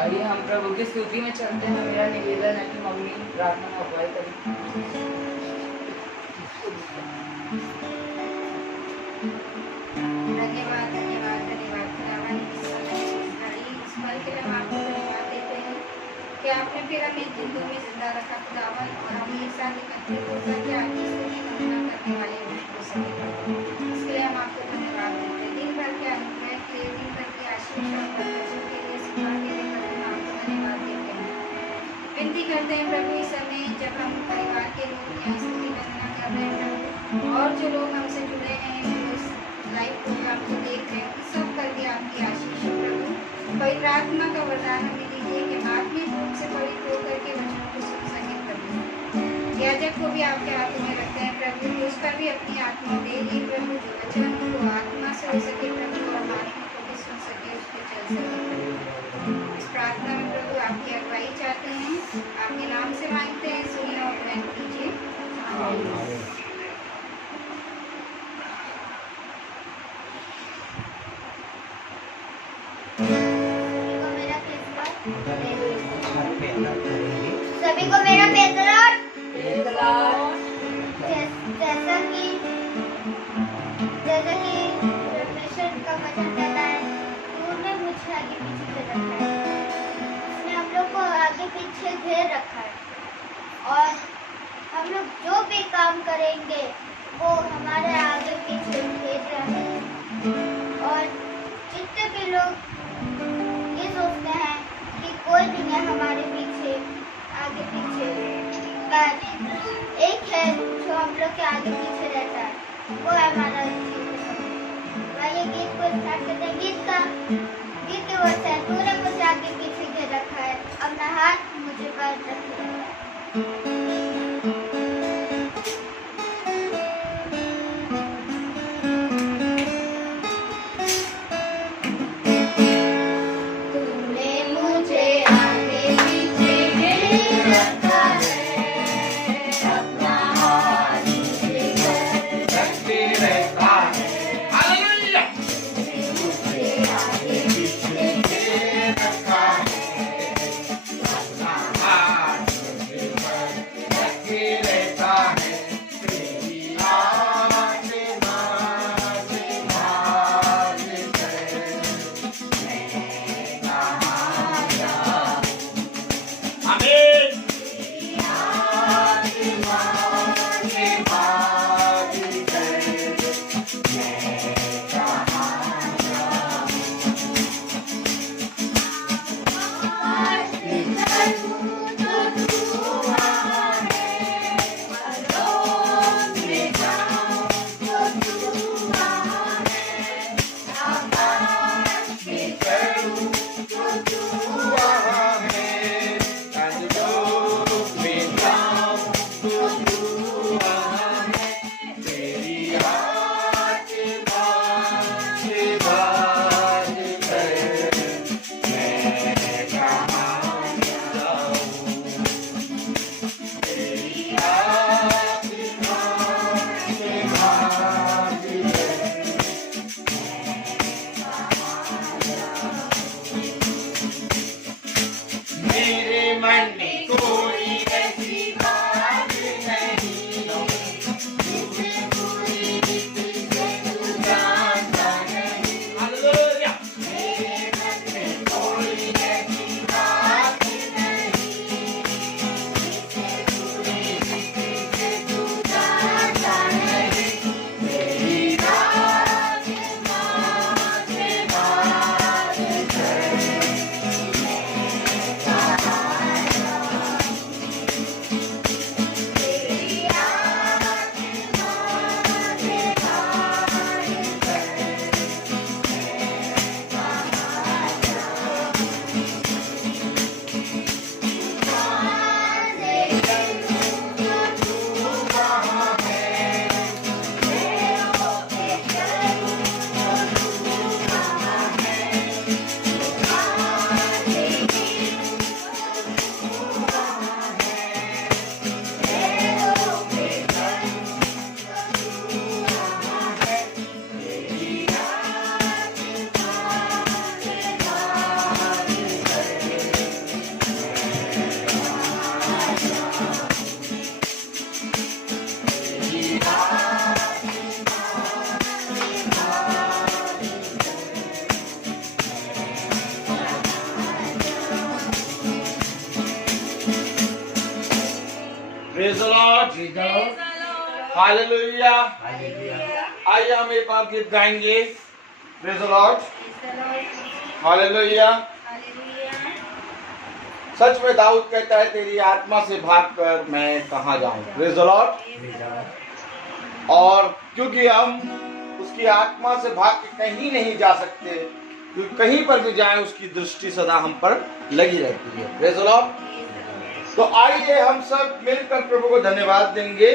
आइए हम प्रभु की स्तुति में चलते हैं। मेरा निवेदन है कि मम्मी प्रार्थना में अगुवाई करें। धन्यवाद धन्यवाद धन्यवाद खुदावन, इस समय इस घड़ी इस पल के लिए हम आपको धन्यवाद देते हैं कि आपने फिर हमें जिंदगी में जिंदा रखा खुदावन, और हम एक साथ इकट्ठे होकर के आपकी स्तुति वंदना करने वाले हो सके। इसके लिए हम आपको धन्यवाद देते हैं। दिन भर के अनुग्रह के लिए, दिन भर की आशीष और बरकतों के लिए, सिखा के लिए प्रभु हम आपको धन्यवाद देते हैं। विनती करते हैं प्रभु, इस समय जब हम परिवार के लोग यहाँ स्तुति वंदना कर रहे हैं प्रभु, और जो लोग हमसे जुड़े हैं, जो इस लाइव प्रोग्राम को देख रहे हैं, सब पर भी आपकी आशीष हो प्रभु। पवित्र आत्मा का वरदान हमें दीजिए कि आत्मिक रूप से पवित्र होकर के वचनों को सुन सके प्रभु। याजक को भी आपके हाथों में रखते हैं प्रभु, कि उस पर भी अपनी आत्मा दे दी प्रभु, जो वचन हो वो आत्मा से हो सके प्रभु, और हम आत्मा को भी सुन सके, उस पर चल सके प्रभु। इस प्रार्थना में प्रभु आपकी अगुवाई चाहते हैं, आपके नाम से मांगते हैं, सुनिए और ग्रहण कीजिए। आमीन। सभी को मेरा प्रेज़ द लॉर्ड। जैसा कि परमेश्वर का वचन कहता है, दूर में मुझे आगे पीछे घेर रखा है। उसने हम लोग को आगे पीछे घेर रखा है, और हम लोग जो भी काम करेंगे वो हमारे आगे पीछे घेर रहे हैं। और जितने भी लोग ये सोचते हैं कि कोई भी नहीं हमारे पीछे आगे पीछे, पर एक है जो हम लोग के आगे पीछे रहता है, वो है हमारा ये गीत को स्टार्ट करते हैं। गीत के वर्ड है, तूने मुझे आगे पीछे घेर रखा है, अपना हाथ मुझे पर रखा है। हालेलुया। आइए हम एक बार गीत गाएंगे। Praise the Lord. हालेलुया। सच में दाऊद कहता है तेरी आत्मा से भागकर मैं कहाँ जाऊं। Praise the Lord. और क्योंकि हम उसकी आत्मा से भाग के कहीं नहीं जा सकते, क्योंकि कहीं पर भी जाए उसकी दृष्टि सदा हम पर लगी रहती है। Praise the Lord. तो आइए हम सब मिलकर प्रभु को धन्यवाद देंगे।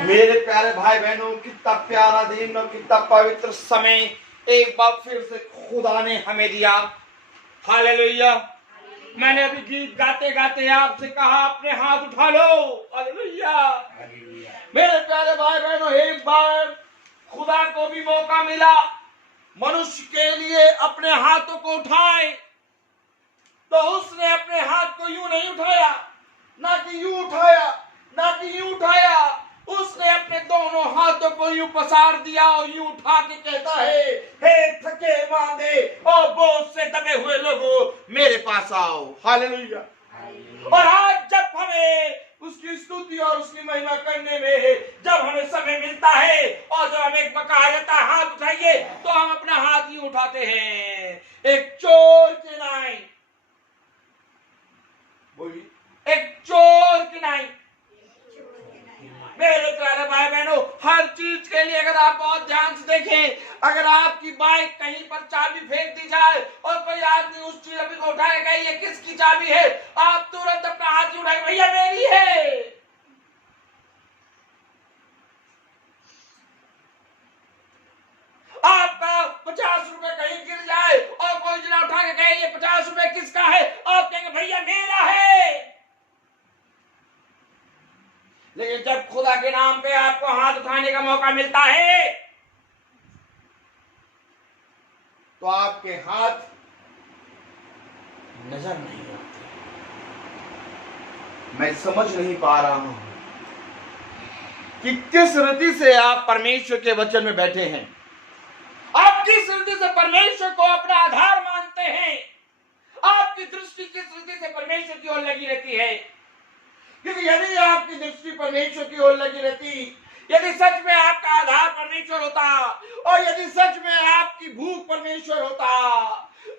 मेरे प्यारे भाई बहनों, कितना प्यारा दिन और कितना पवित्र समय एक बार फिर से खुदा ने हमें दिया। हालेलुया। मैंने अभी गीत गाते गाते आपसे कहा अपने हाथ उठा लो। हालेलुया। मेरे प्यारे भाई बहनों, एक बार खुदा को भी मौका मिला मनुष्य के लिए अपने हाथों को उठाए, तो उसने अपने हाथ को यूं नहीं उठाया, ना कि यूं उठाया, ना कि यूं उठाया, उसने अपने दोनों हाथों को यूं पसार दिया और यूं उठा के कहता है, हे थके मांदे और बोझ से दबे हुए लोगों मेरे पास आओ। हालेलुया। और आज जब हमें उसकी स्तुति और उसकी महिमा करने में जब हमें समय मिलता है और जब हमें कहा जाता है हाथ उठाइए, तो हम अपना हाथ ही उठाते हैं। एक चोर की नाई, बोलिए, एक चोर की नाई। मेरे प्यारे भाई बहनों, हर चीज के लिए अगर आप बहुत ध्यान से देखें, अगर आपकी बाइक कहीं पर चाबी फेंक दी जाए और कोई आदमी उस चाबी को उठाएगा, ये किसकी चाबी है, आप तुरंत अपना हाथ उठाएंगे, भैया मेरी है। आपका 50 रुपए कहीं गिर जाए और कोई जना उठा के कहे ये 50 रुपए किसका है, आप कहेंगे भैया मेरा है। लेकिन जब खुदा के नाम पे आपको हाथ उठाने का मौका मिलता है, तो आपके हाथ नजर नहीं आते। मैं समझ नहीं पा रहा हूं कि किस रीति से आप परमेश्वर के वचन में बैठे हैं, आप किस रीति से परमेश्वर को अपना आधार मानते हैं, आपकी दृष्टि किस रीति से परमेश्वर की ओर लगी रहती है। क्योंकि यदि आपकी दृष्टि परमेश्वर की ओर लगी रहती, यदि सच में आपका आधार परमेश्वर होता और यदि सच में आपकी भूख परमेश्वर होता,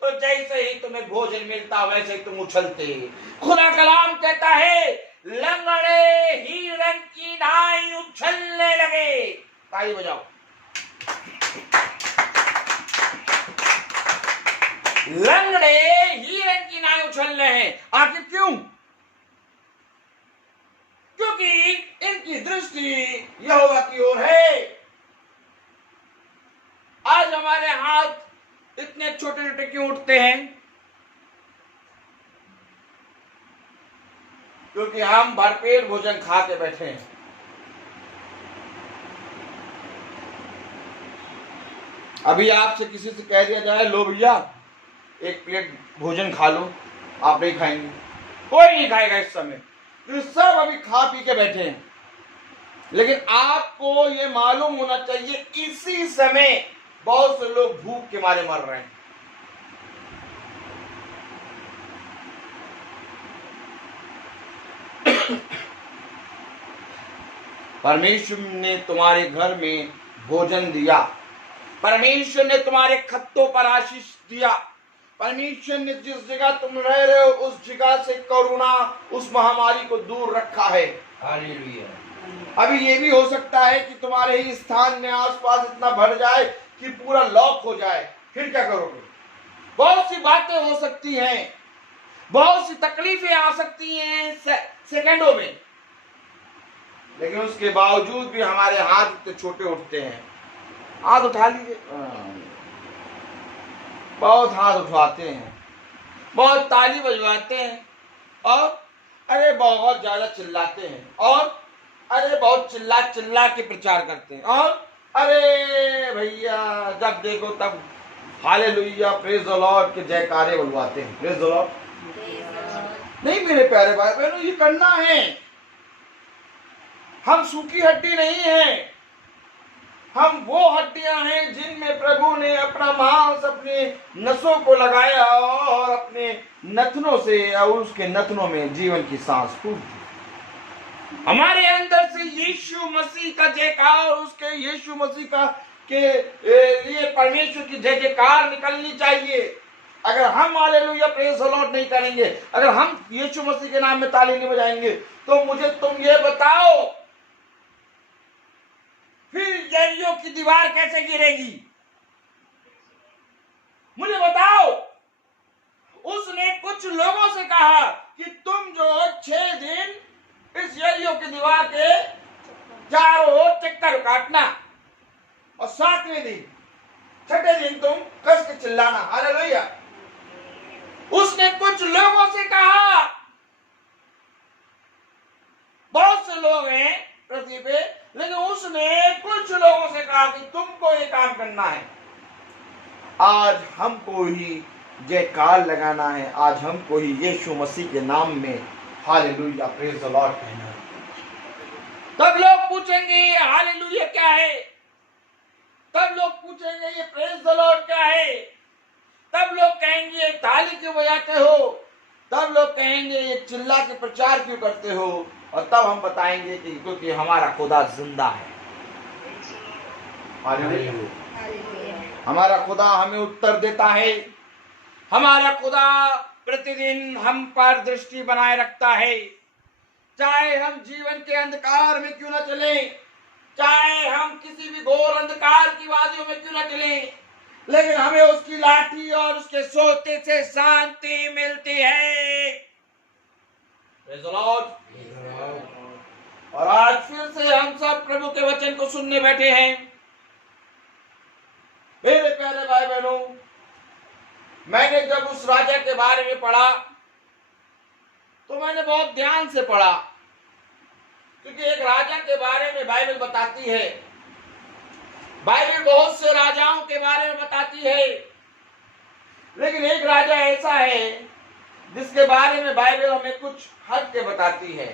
तो जैसे ही तुम्हें भोजन मिलता वैसे ही तुम उछलते। खुदा कलाम कहता है, लंगड़े हिरन की नाई उछलने लगे। ताली बजाओ। लंगड़े हिरन की नाई उछल रहे हैं। आखिर क्यों? क्योंकि इनकी दृष्टि यहोवा की ओर है। आज हमारे हाथ इतने छोटे छोटे क्यों उठते हैं? क्योंकि हम भरपेट भोजन खा के बैठे हैं। अभी आपसे किसी से कह दिया जाए, लो भैया एक प्लेट भोजन खा लो, आप नहीं खाएंगे, कोई नहीं खाएगा इस समय, तो सब अभी खा पी के बैठे हैं। लेकिन आपको ये मालूम होना चाहिए, इसी समय बहुत से लोग भूख के मारे मर रहे हैं। परमेश्वर ने तुम्हारे घर में भोजन दिया, परमेश्वर ने तुम्हारे खत्तों पर आशीष दिया, परमेश्वर ने जिस जगह तुम रह रहे हो उस जगह से करुणा, उस महामारी को दूर रखा है। हालेलुया। अभी ये भी हो सकता है कि तुम्हारे ही स्थान में आसपास इतना भर जाए कि पूरा लॉक हो जाए, फिर क्या करोगे? बहुत सी बातें हो सकती हैं, बहुत सी तकलीफें आ सकती हैं सेकंडों में, लेकिन उसके बावजूद भी हमारे हाथ इतने छोटे उठते हैं। हाथ उठा लीजिए, बहुत हाथ उठवाते हैं, बहुत ताली बजवाते हैं, और अरे बहुत ज्यादा चिल्लाते हैं, और अरे बहुत चिल्ला चिल्ला के प्रचार करते हैं, और अरे भैया जब देखो तब हालेलुया प्रेज द लॉर्ड के जयकारे बुलवाते हैं। Praise the Lord. नहीं मेरे प्यारे भाई बहनों, ये करना है। हम सूखी हड्डी नहीं है, हम वो हड्डियां हैं जिनमें प्रभु ने अपना मांस अपने नसों को लगाया और अपने नथनों से और उसके नथनों में जीवन की सांस फूंक दी। हमारे अंदर से यीशु मसीह का जयकार, उसके यीशु मसीह का के लिए परमेश्वर की जय जयकार निकलनी चाहिए। अगर हम हालेलुया प्रेज द लॉर्ड नहीं करेंगे, अगर हम यीशु मसीह के नाम में ताली नहीं बजाएंगे, तो मुझे तुम ये बताओ फिर यरीहो की दीवार कैसे गिरेगी? मुझे बताओ। उसने कुछ लोगों से कहा कि तुम जो 6 दिन इस यरीहो की दीवार के चारों ओर चक्कर काटना, और 7वें दिन, 6ठे दिन तुम कस के चिल्लाना। हालेलुया। उसने कुछ लोगों से कहा, बहुत से लोग हैं पृथ्वी पे, लेकिन उसने कुछ लोगों से कहा कि तुमको ये काम करना है। आज हमको ही जयकार लगाना है, आज हमको ही यीशु मसीह के नाम में हालेलुया प्रेज द लॉर्ड कहना है। तब लोग पूछेंगे हालेलुया क्या है? जाते हो, तब लोग कहेंगे ये चिल्ला के प्रचार क्यों करते हो, और तब हम बताएंगे कि क्योंकि हमारा खुदा जिंदा है। हालेलुया। हमारा खुदा हमें उत्तर देता है। हमारा खुदा प्रतिदिन हम पर दृष्टि बनाए रखता है। चाहे हम जीवन के अंधकार में क्यों न चले, चाहे हम किसी भी घोर अंधकार की वादियों में क्यों न चले, लेकिन हमें उसकी लाठी और उसके सोते से शांति मिलती है। Praise the Lord। और आज फिर से हम सब प्रभु के वचन को सुनने बैठे हैं। मेरे प्यारे भाई बहनों, मैंने जब उस राजा के बारे में पढ़ा तो मैंने बहुत ध्यान से पढ़ा, क्योंकि एक राजा के बारे में बाइबल बताती है। बाइबल बहुत से राजाओं के बारे में बताती है, लेकिन एक राजा ऐसा है जिसके बारे में बाइबल हमें कुछ हद के बताती है।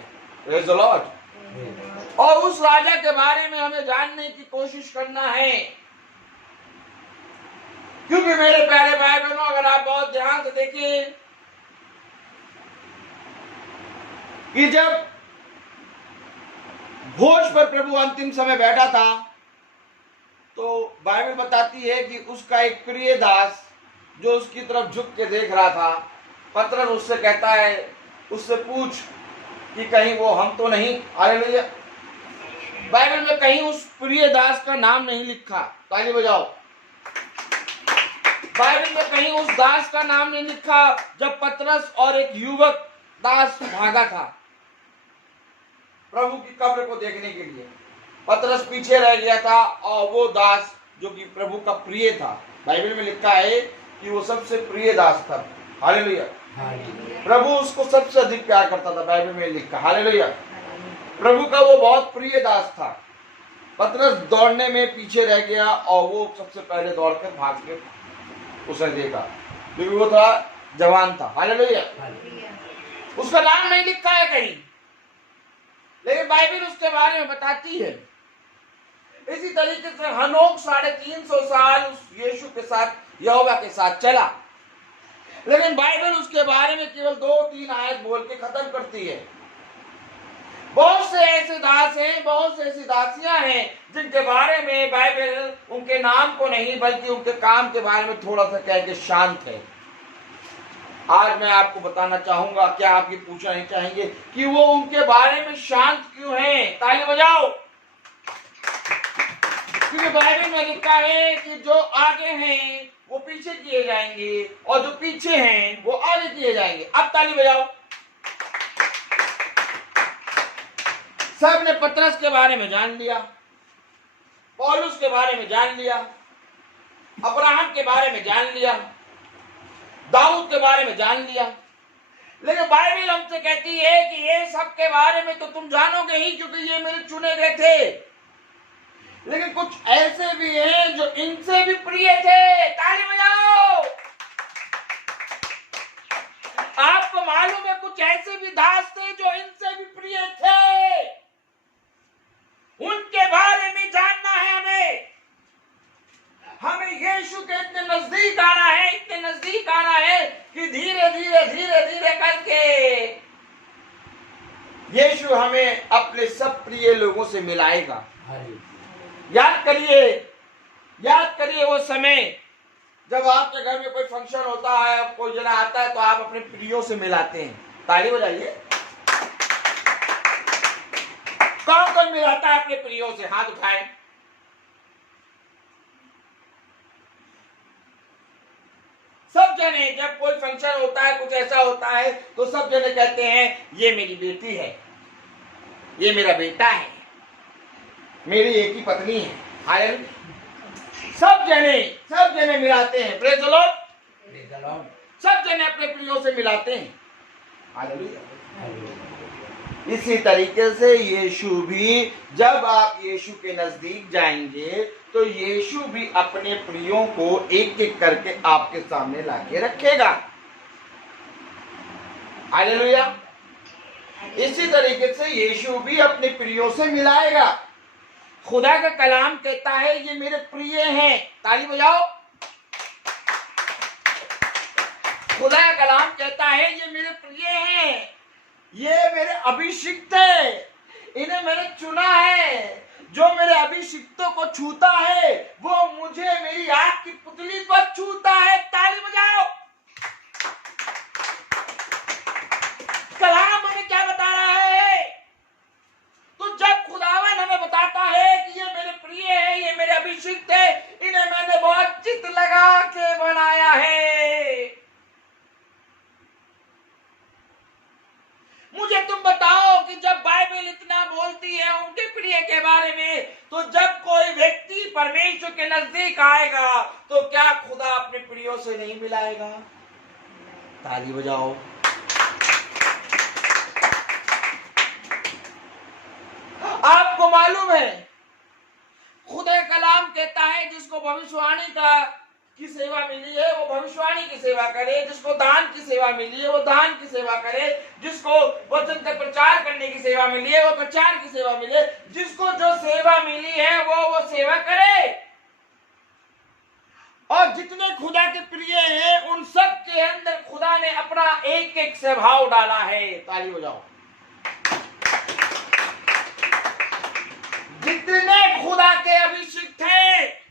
Praise the Lord. और उस राजा के बारे में हमें जानने की कोशिश करना है, क्योंकि मेरे प्यारे भाई बहनों, अगर आप बहुत ध्यान से देखिए कि जब भोज पर प्रभु अंतिम समय बैठा था, तो बाइबल बताती है कि उसका एक प्रिय दास जो उसकी तरफ झुक के देख रहा था, पतरस उससे कहता है, उससे पूछ कि कहीं वो हम तो नहीं। हालेलुया। बाइबल में कहीं उस प्रिय दास का नाम नहीं लिखा। ताली बजाओ। बाइबल में कहीं उस दास का नाम नहीं लिखा जब पतरस और एक युवक दास भागा था प्रभु की कब्र को देखने के लिए। पतरस पीछे रह गया था और वो दास जो कि प्रभु का प्रिय था, बाइबल में लिखा है कि वो सबसे प्रिय दास था। हालेलुया। प्रभु उसको सबसे अधिक प्यार करता था, बाइबल में लिखा। हालेलुया। प्रभु का वो बहुत प्रिय दास था। पतरस दौड़ने में पीछे रह गया और वो सबसे पहले दौड़कर भाग के उसने देखा, क्योंकि वो थोड़ा जवान था। हालेलुया। उसका नाम नहीं लिखा है कहीं, लेकिन बाइबल उसके बारे में बताती है। इसी तरीके से हनोक 350 साल उस यीशु के साथ, यहोवा के साथ चला, लेकिन बाइबल उसके बारे में केवल 2-3 आयत बोल के खत्म करती है। बहुत से ऐसे दास हैं, बहुत से ऐसी दासियां हैं जिनके बारे में बाइबल उनके नाम को नहीं बल्कि उनके काम के बारे में थोड़ा सा कह के शांत है। आज मैं आपको बताना चाहूंगा, क्या आप ये पूछना नहीं चाहेंगे कि वो उनके बारे में शांत क्यों हैं? ताली बजाओ। क्योंकि बाइबल में लिखा है कि जो आगे हैं वो पीछे किए जाएंगे और जो पीछे हैं वो आगे किए जाएंगे। अब ताली बजाओ। सब ने पतरस के बारे में जान लिया, पौलुस के बारे में जान लिया, अब्राहम के बारे में जान लिया, दाऊद के बारे में जान लिया, लेकिन बाइबल हमसे कहती है कि ये सब के बारे में तो तुम जानोगे ही, क्योंकि ये मेरे चुने गए थे। लेकिन कुछ ऐसे भी हैं जो इनसे भी प्रिय थे। ताली बजाओ। आपको मालूम है, कुछ ऐसे भी दास थे जो इनसे भी प्रिय थे। उनके बारे में जानना है हमें यीशु के इतने नजदीक आना है, इतने नजदीक आना है कि धीरे धीरे धीरे धीरे करके यीशु हमें अपने सब प्रिय लोगों से मिलाएगा। याद करिए वो समय जब आपके घर में कोई फंक्शन होता है, कोई जना आता है, तो आप अपने प्रियों से मिलाते हैं। ताली बजाइए। कौन कौन मिलाता है अपने प्रियों से? हाथ उठाएं। सब जने, जब कोई फंक्शन होता है, कुछ ऐसा होता है, तो सब जने कहते हैं ये मेरी बेटी है, ये मेरा बेटा है, मेरी एक ही पत्नी है। हालेलुया। सब जने मिलाते हैं। Praise the Lord. सब जने अपने प्रियों से मिलाते हैं। हालेलुया। इसी तरीके से यीशु भी, जब आप यीशु के नजदीक जाएंगे तो यीशु भी अपने प्रियों को एक एक करके आपके सामने लाके रखेगा। हालेलुया। इसी तरीके से यीशु भी अपने प्रियों से मिलाएगा। खुदा का कलाम कहता है ये मेरे प्रिय हैं। ताली बजाओ। खुदा का कलाम कहता है ये मेरे प्रिय हैं, ये मेरे अभिषिक्त है, इन्हें मैंने चुना है। जो मेरे अभिषिक्तों को छूता है वो मुझे, मेरी आग की पुतली को छूता है। ताली बजाओ। कलाम हमें क्या बता रहा है? तो जब खुदावन हमें बताता है कि ये मेरे प्रिय है, ये मेरे अभिषिक्त है, इन्हें मैंने बहुत चित्त लगा के बनाया है। मुझे तुम बताओ कि जब बाइबल इतना बोलती है उनके प्रिय के बारे में, तो जब कोई व्यक्ति परमेश्वर के नजदीक आएगा तो क्या खुदा अपने प्रियों से नहीं मिलाएगा? ताली बजाओ। आपको मालूम है खुदा कलाम कहता है जिसको भविष्यवाणी की सेवा मिली है वो भविष्यवाणी की सेवा करे, जिसको दान की सेवा मिली है वो दान की सेवा करे, जिसको वचन का प्रचार करने की सेवा मिली है वो प्रचार की सेवा मिले, जिसको जो सेवा मिली है वो सेवा करे। और जितने खुदा के प्रिय हैं उन सब के अंदर खुदा ने अपना एक एक स्वभाव डाला है। ताली बजाओ। जितने खुदा के अभिषिक्त हैं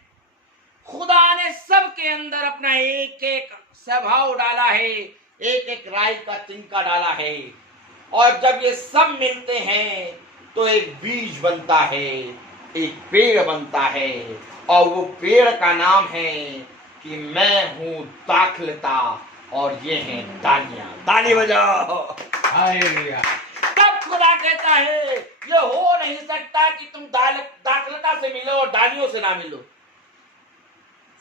खुदा ने सबके अंदर अपना एक एक स्वभाव डाला है, एक एक राय का तिनका डाला है। और जब ये सब मिलते हैं तो एक बीज बनता है, एक पेड़ बनता है, और वो पेड़ का नाम है कि मैं हूं दाखलता और ये हैं डालियां। ताली बजाओ। हालेलुया। तब खुदा कहता है ये हो नहीं सकता कि तुम दाखलता से मिलो और डालियों से ना मिलो।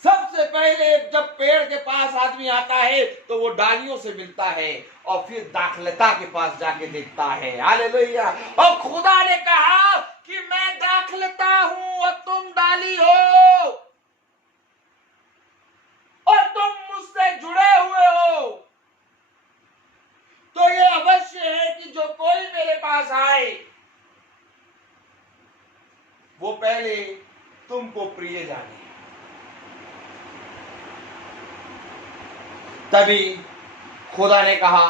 सबसे पहले जब पेड़ के पास आदमी आता है तो वो डालियों से मिलता है और फिर दाखलता के पास जाके देखता है। हालेलुया। और खुदा ने कहा कि मैं दाखलता हूं और तुम डाली हो और तुम मुझसे जुड़े हुए हो। तो ये अवश्य है कि जो कोई मेरे पास आए वो पहले तुमको प्रिय जाने। तभी खुदा ने कहा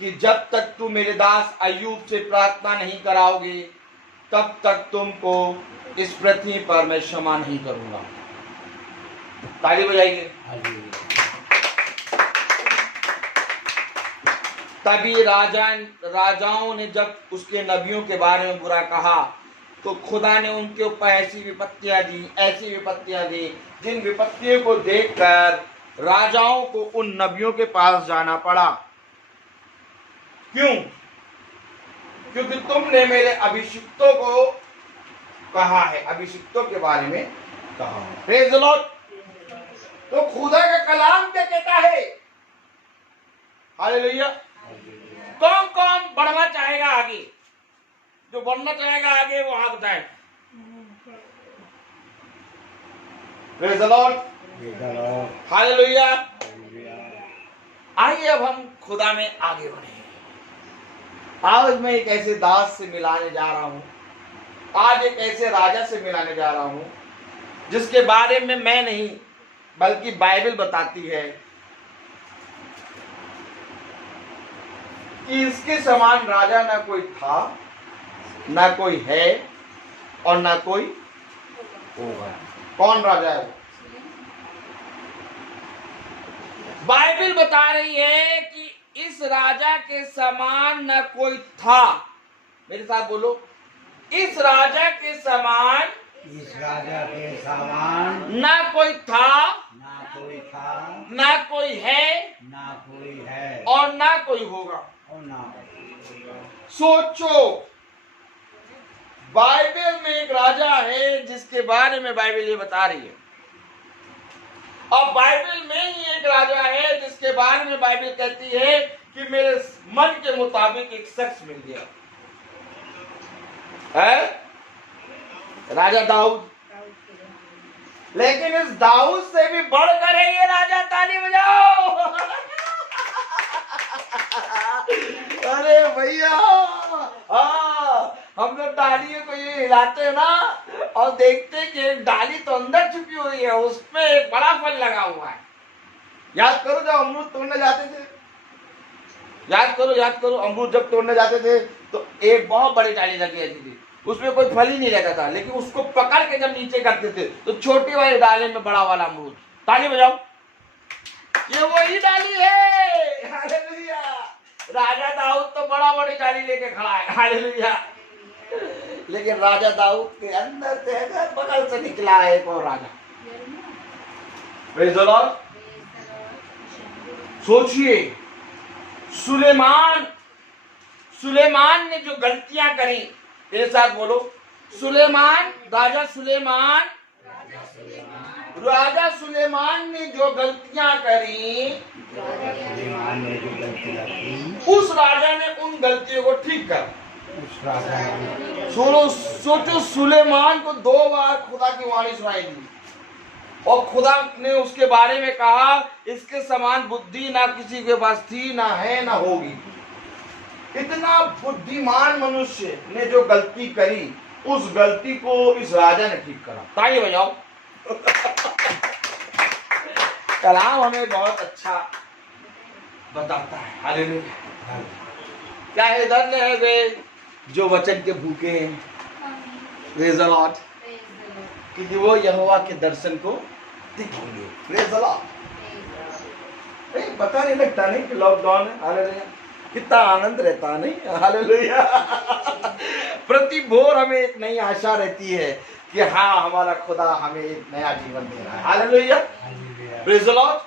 कि जब तक तुम मेरे दास अय्यूब से प्रार्थना नहीं कराओगे तब तक तुमको इस पृथ्वी पर मैं क्षमा नहीं करूंगा। ताली बजाइए। हालेलुया। तभी राजाओं ने जब उसके नबियों के बारे में बुरा कहा तो खुदा ने उनके ऊपर ऐसी विपत्तियां दी, जिन विपत्तियों को देखकर राजाओं को उन नबियों के पास जाना पड़ा। क्यों? क्योंकि तुमने मेरे अभिषिक्तों को कहा है, अभिषिक्तों के बारे में कहा है। Praise the Lord. तो खुदा का कलाम क्या कहता है? हालेलुया। कौन कौन बढ़ना चाहेगा आगे? जो बढ़ना चाहेगा आगे वो हाथ उठाए। Praise the Lord. हालेलुया। आइए अब हम खुदा में आगे बढ़े। आज मैं एक ऐसे दास से मिलाने जा रहा हूं, आज एक ऐसे राजा से मिलाने जा रहा हूं जिसके बारे में मैं नहीं बल्कि बाइबल बताती है कि इसके समान राजा ना कोई था, ना कोई है और ना कोई होगा। कौन राजा है? बाइबल बता रही है कि इस राजा के समान न कोई था। मेरे साथ बोलो, इस राजा के समान इस राजा के समान ना कोई था, ना कोई था, ना कोई है ना कोई है और ना कोई होगा। और ना कोई होगा। सोचो, बाइबल में एक राजा है जिसके बारे में बाइबल ये बता रही है, और बाइबल में ही एक राजा है जिसके बारे में बाइबल कहती है कि मेरे मन के मुताबिक एक शख्स मिल गया है, राजा दाऊद। लेकिन इस दाऊद से भी बढ़कर है ये राजा। ताली बजाओ। अरे भैया, हम लोग डालियों को ये हिलाते हैं ना और देखते हैं कि एक डाली तो अंदर छुपी हुई है, उसमें एक बड़ा फल लगा हुआ है। याद करो जब अमरूद तोड़ने जाते थे, याद करो अमरूद जब तोड़ने जाते थे तो एक बहुत बड़ी डाली लगी रहती थी, उसमें कोई फल ही नहीं रहता था, लेकिन उसको पकड़ के जब नीचे करते थे तो छोटी वाली डाली में बड़ा वाला अमरूद। ताली बजाओ, ये वही डाली है। हालेलुया। राजा दाऊद तो बड़ा बड़ी डाली लेके खड़ा है। हालेलुया। लेकिन राजा दाऊद के अंदर से बगल से निकला है एक और राजा। Praise the Lord. सोचिए, सुलेमान ने जो गलतियां करी, मेरे साथ बोलो, राजा सुलेमान ने जो गलतियां करी, सुलेमान ने जो गलती की, उस राजा ने उन गलतियों को ठीक कर। उस राजा ने सोचो, सुलेमान को 2 बार खुदा की वाणी सुनाई दी और खुदा ने उसके बारे में कहा, इसके समान बुद्धि ना किसी के पास थी, ना है, ना होगी। इतना बुद्धिमान मनुष्य ने जो गलती करी, उस गलती को इस राजा ने ठीक करा। ताली बजाओ। कलाम हमें बहुत अच्छा बताता है। हालेलुया। क्या है, धन्य है वे जो वचन के भूखे हैं, प्रेज़ द लॉर्ड, क्योंकि वो यहोवा के दर्शन को दिखेंगे। Praise the Lord. पता नहीं लगता नहीं कि लॉकडाउन है। हालेलुया। कितना आनंद रहता नहीं। हालेलुया। प्रति भोर हमें एक नई आशा रहती है कि हाँ, हमारा खुदा हमें एक नया जीवन दे रहा है। हालेलुया। Praise the Lord.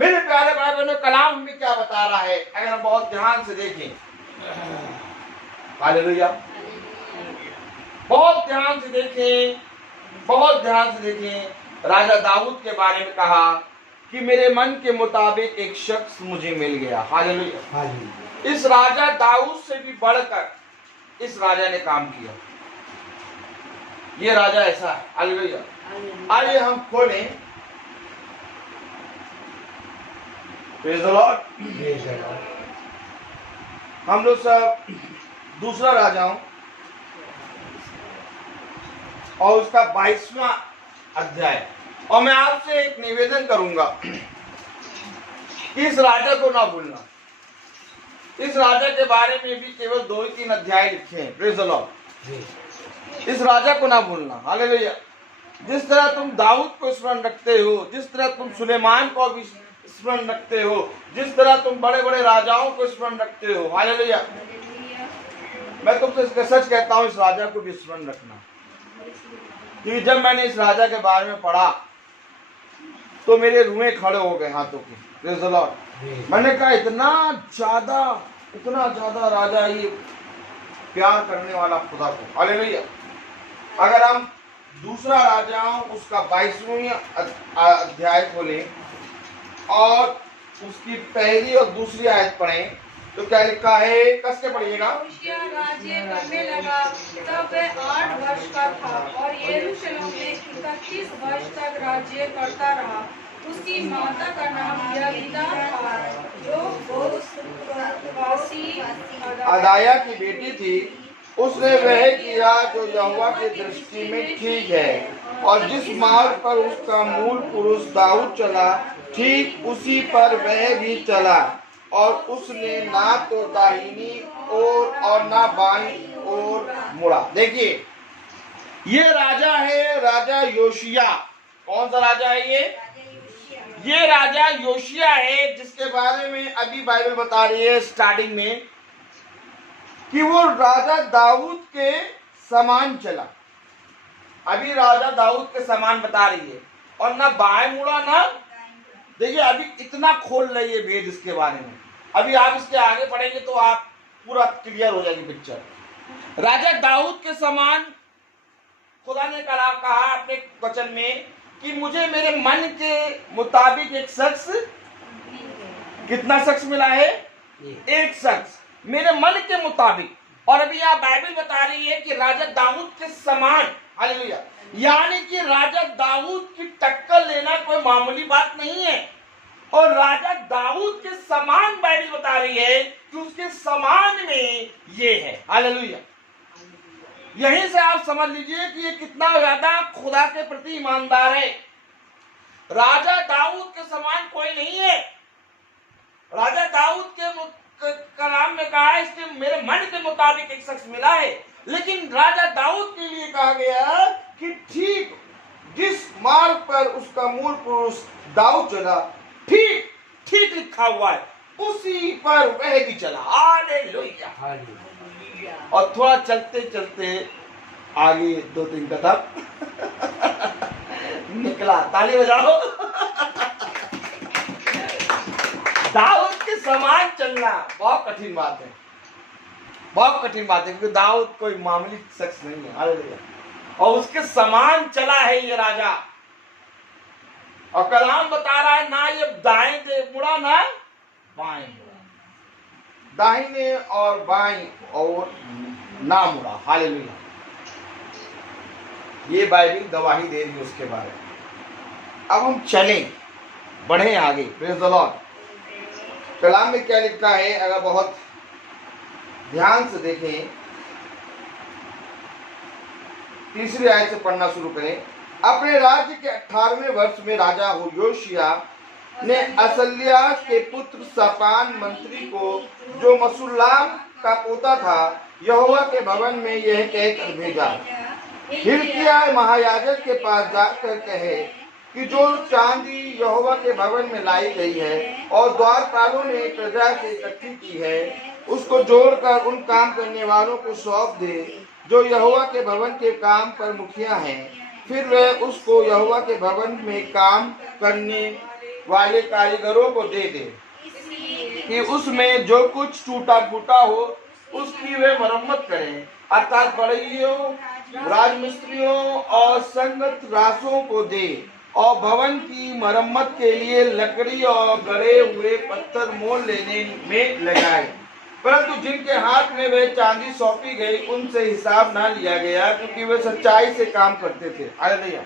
मेरे प्यारे भाई बहनों, कलाम हमें क्या बता रहा है अगर हम बहुत ध्यान से देखें। हालेलुया। बहुत ध्यान से देखें, राजा दाऊद के बारे में कहा कि मेरे मन के मुताबिक एक शख्स मुझे मिल गया। हालेलुया। इस राजा दाऊद से भी बढ़कर इस राजा ने काम किया। ये राजा ऐसा है। हालेलुया। आइए हम खोलें, प्रेज़ द लॉर्ड, हम लोग सब दूसरा राजाओं और उसका 22वां अध्याय। और मैं आपसे एक निवेदन करूंगा कि इस राजा को ना भूलना। इस राजा के बारे में भी केवल 2-3 अध्याय लिखे हैं। Praise the Lord. इस राजा को ना भूलना। हालेलुया। जिस तरह तुम दाऊद को स्मरण रखते हो, जिस तरह तुम सुलेमान को भी स्मरण रखते हो, जिस तरह तुम बड़े बड़े राजाओं को स्मरण रखते हो। हालेलुया। मैं तुमसे सच कहता हूं, इस राजा को भी स्मरण रखना। क्योंकि जब मैंने इस राजा के बारे में पढ़ा तो मेरे रुए खड़े हो गए हाथों के। Praise the Lord. मैंने कहा, इतना ज्यादा राजा ये प्यार करने वाला खुदा को। हालेलुया। अगर हम दूसरा राजाओं उसका 22वां अध्याय खोलें और उसकी पहली और दूसरी आयत पढ़ें तो क्या लिखा है, कस के पढ़िएगा। योशिया राज्य करने लगा, तब वह 8 वर्ष का था और यरूशलेम में 31 वर्ष तक राज्य करता रहा। उसकी माता का नाम यलीदा था, जो अदाया की बेटी थी। उसने वह किया जो यहोवा की दृष्टि में ठीक है, और जिस मार्ग पर उसका मूल पुरुष दाऊद चला, ठीक उसी पर वह भी चला, और उसने ना तो दाहिनी ओर और ना बाईं ओर मुड़ा। देखिए, ये राजा है, राजा योशिया। कौन सा राजा है ये राजा योशिया है, जिसके बारे में अभी बाइबल बता रही है स्टार्टिंग में कि वो राजा दाऊद के समान चला। अभी राजा दाऊद के समान बता रही है, और ना बाएं मुड़ा ना। देखिए, अभी इतना खोल रही है भेद इसके बारे में। अभी आप इसके आगे पढ़ेंगे तो आप पूरा क्लियर हो जाएगी पिक्चर। राजा दाऊद के समान खुदा ने कहा अपने वचन में कि मुझे मेरे मन के मुताबिक एक शख्स, कितना शख्स मिला है? एक शख्स मेरे मन के मुताबिक। और अभी यहाँ बाइबल बता रही है कि राजा दाऊद के समान। हालेलुया। यानी कि राजा दाऊद की टक्कर लेना कोई मामूली बात नहीं है। और राजा दाऊद के समान बाइबल बता रही है कि उसके समान में ये है। हालेलुया। यहीं से आप समझ लीजिए कि ये कितना ज्यादा खुदा के प्रति ईमानदार है। राजा दाऊद के समान कोई नहीं है। राजा दाऊद के कलाम में कहा है इसके मेरे मन के मुताबिक एक शख्स मिला है, लेकिन राजा दाऊद के लिए कहा गया कि ठीक जिस मार्ग पर उसका मूल पुरुष दाऊद चला, ठीक ठीक लिखा हुआ है, उसी पर वह भी चला। हालेलुया। और थोड़ा चलते चलते आगे 2-3 कदम निकला। ताली बजाओ। दाऊद के समान चलना बहुत कठिन बात है, बहुत कठिन बात है, क्योंकि दाऊद कोई मामूली शख्स नहीं है। हालेलुया। और उसके समान चला है ये राजा। और कलाम बता रहा है ना ये दाएं मुड़ा ना बाएं मुड़ा, दाहिने और बाएं और ना मुड़ा। हालेलुया। ये बाइबल गवाही दे रही है उसके बारे में। अब हम चलें, बढ़े आगे। Praise the Lord. कलाम में क्या लिखा है अगर बहुत ध्यान से देखें, 3री आयत से पढ़ना शुरू करें। अपने राज्य के 18वें वर्ष में राजा योशिया ने असल्याह के पुत्र शापान मंत्री को, जो मशुल्लाम का पोता था, यहोवा के भवन में यह कहकर भेजा, हिल्किय्याह महायाजक के पास जाकर कहे कि जो चांदी यहोवा के भवन में लाई गई है और द्वारपालों ने प्रजा से इकट्ठी की है, उसको जोड़कर उन काम करने वालों को सौंप दे जो यहोवा के भवन के काम पर मुखिया हैं। फिर वह उसको यहोवा के भवन में काम करने वाले कारीगरों को दे दे कि उसमें जो कुछ टूटा फूटा हो उसकी वे मरम्मत करें, अर्थात बढ़इयों, राजमिस्त्रियों और संगत रासों को दे, और भवन की मरम्मत के लिए लकड़ी और गड़े हुए पत्थर मोल लेने में लगाए। परंतु जिनके हाथ में वे चांदी सौंपी गई उनसे हिसाब ना लिया गया, क्योंकि वे सच्चाई से काम करते थे। हालेलुया।